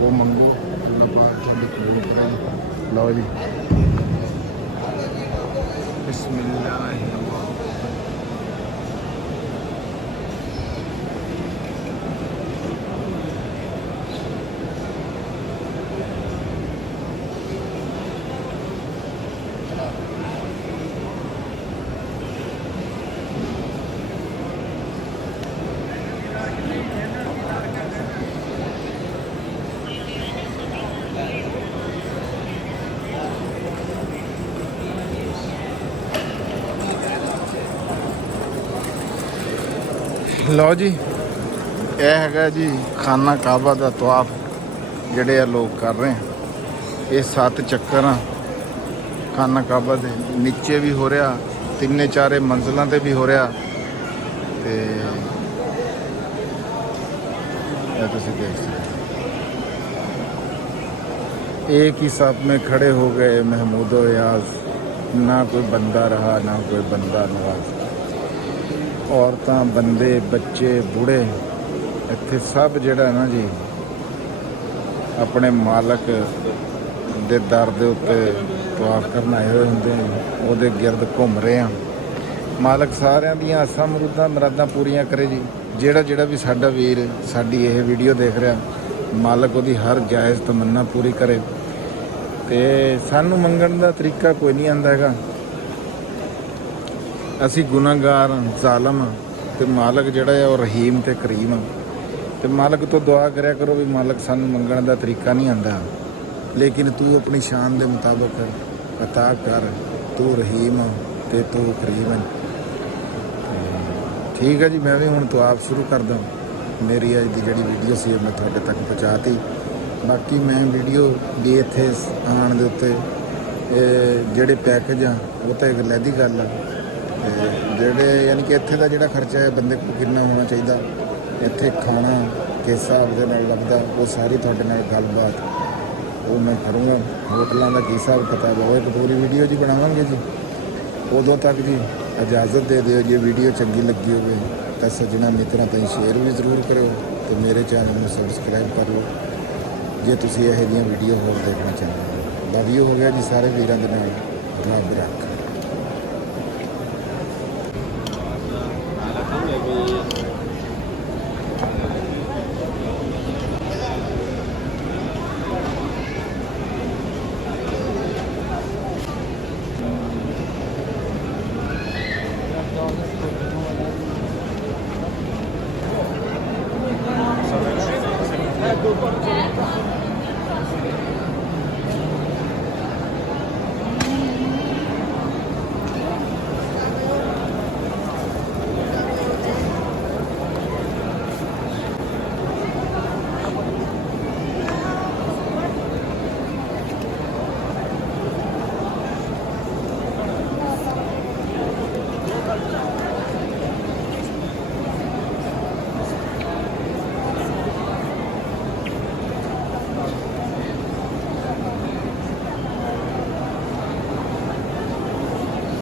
ਉਹ ਮੰਗੋ, ਅੱਲਾਹ ਪਾਕ ਤੁਹਾਡੀ ਕਬੂਲ ਕਰੇ। ਲਓ ਜੀ, ਬਿਸਮਿਲ੍ਲਾਹਿਰਰਹਿਮਾਨਿਰਰਹੀਮ। ਲਓ ਜੀ, ਇਹ ਹੈਗਾ ਜੀ ਖਾਨਾ ਕਾਬਾ ਦਾ ਤਵਾਫ ਜਿਹੜੇ ਆ ਲੋਕ ਕਰ ਰਹੇ ਆ। ਇਹ 7 ਚੱਕਰ ਆ ਖਾਨਾ ਕਾਬਾ ਦੇ, ਨੀਚੇ ਵੀ ਹੋ ਰਿਹਾ, 3-4 ਮੰਜ਼ਲਾਂ ਤੇ ਵੀ ਹੋ ਰਿਹਾ। ਤੇ ਇਹ ਤੁਸੀਂ ਦੇਖ ਸਕਦੇ, एक ही साथ में खड़े हो गए महमूद रियाज, ना कोई बंदा रहा ना कोई बंदा नवाज। औरतां बंदे बच्चे बूढ़े ਇੱਥੇ ਸਭ ਜਿਹੜਾ ਨਾ ਜੀ ਆਪਣੇ ਮਾਲਕ ਦੇ ਦਰ ਦੇ ਉੱਤੇ ਤਵਾਫ ਕਰਨ ਆਏ ਹੋਏ ਹੁੰਦੇ ਨੇ, ਉਹਦੇ ਗਿਰਦ ਘੁੰਮ ਰਹੇ ਆ। ਮਾਲਕ ਸਾਰਿਆਂ ਦੀਆਂ ਆਸਾਂ ਮੁਰਾਦਾਂ ਪੂਰੀਆਂ ਕਰੇ ਜੀ। ਜਿਹੜਾ ਵੀ ਸਾਡਾ ਵੀਰ ਸਾਡੀ ਇਹ ਵੀਡੀਓ ਦੇਖ ਰਿਹਾ, ਮਾਲਕ ਉਹਦੀ ਹਰ ਜਾਇਜ਼ ਤਮੰਨਾ ਪੂਰੀ ਕਰੇ। ਤੇ ਸਾਨੂੰ ਮੰਗਣ ਦਾ ਤਰੀਕਾ ਕੋਈ ਨਹੀਂ ਆਉਂਦਾ ਹੈਗਾ, ਅਸੀਂ ਗੁਨਾਹਗਾਰ ਜ਼ਾਲਮ, ਤੇ ਮਾਲਕ ਜਿਹੜਾ ਹੈ ਉਹ ਰਹੀਮ ਤੇ ਕਰੀਮ। ਤੇ ਮਾਲਕ ਤੋਂ ਦੁਆ ਕਰਿਆ ਕਰੋ ਵੀ ਮਾਲਕ ਸਾਨੂੰ ਮੰਗਣ ਦਾ ਤਰੀਕਾ ਨਹੀਂ ਆਉਂਦਾ, ਲੇਕਿਨ ਤੂੰ ਆਪਣੀ ਸ਼ਾਨ ਦੇ ਮੁਤਾਬਕ ਅਤਾ ਕਰ, ਤੂੰ ਰਹੀਮ ਤੇ ਤੂੰ ਕਰੀਮ ਹੈ। ਠੀਕ ਹੈ ਜੀ, ਮੈਂ ਵੀ ਹੁਣ ਤਵਾਫ ਸ਼ੁਰੂ ਕਰਦਾ। ਮੇਰੀ ਅੱਜ ਦੀ ਜਿਹੜੀ ਵੀਡੀਓ ਸੀ ਮੈਂ ਤੁਹਾਡੇ ਤੱਕ ਪਹੁੰਚਾਤੀ। ਬਾਕੀ ਮੈਂ ਵੀਡੀਓ ਵੀ ਇੱਥੇ ਆਉਣ ਦੇ ਉੱਤੇ ਜਿਹੜੇ ਪੈਕੇਜ ਆ ਉਹ ਤਾਂ ਇੱਕ ਲਹਿਦੀ ਗੱਲ ਆ, ਤੇ ਜਿਹੜੇ ਯਾਨੀ ਕਿ ਇੱਥੇ ਦਾ ਜਿਹੜਾ ਖਰਚਾ ਹੈ ਬੰਦੇ ਕੋਲ ਕਿੰਨਾ ਹੋਣਾ ਚਾਹੀਦਾ, ਇੱਥੇ ਖਾਣਾ ਕਿਸ ਹਿਸਾਬ ਦੇ ਨਾਲ ਲੱਗਦਾ, ਉਹ ਸਾਰੀ ਤੁਹਾਡੇ ਨਾਲ ਗੱਲਬਾਤ ਉਹ ਮੈਂ ਕਰੂੰਗਾ। ਹੋਟਲਾਂ ਦਾ ਕੀ ਹਿਸਾਬ ਕਿਤਾਬ ਉਹ ਇੱਕ ਪੂਰੀ ਵੀਡੀਓ ਜੀ ਬਣਾਵਾਂਗੇ ਜੀ। ਉਦੋਂ ਤੱਕ ਜੀ ਇਜਾਜ਼ਤ ਦੇ ਦਿਓ। ਜੇ ਵੀਡੀਓ ਚੰਗੀ ਲੱਗੀ ਹੋਵੇ ਤਾਂ ਸੱਜਣਾ ਮਿੱਤਰਾਂ ਤਾਈਂ ਸ਼ੇਅਰ ਵੀ ਜ਼ਰੂਰ ਕਰਿਓ ਤੇ ਮੇਰੇ ਚੈਨਲ ਨੂੰ ਸਬਸਕ੍ਰਾਈਬ ਕਰ ਲਓ ਜੇ ਤੁਸੀਂ ਇਹੋ ਜਿਹੀਆਂ ਵੀਡੀਓ ਹੋਰ ਦੇਖਣਾ ਚਾਹੁੰਦੇ ਹੋ। ਲਵ ਯੂ ਹੋ ਗਿਆ ਜੀ ਸਾਰੇ ਵੀਰਾਂ ਦੇ ਨਾਲ। ਰੱਬ ਰੱਖ।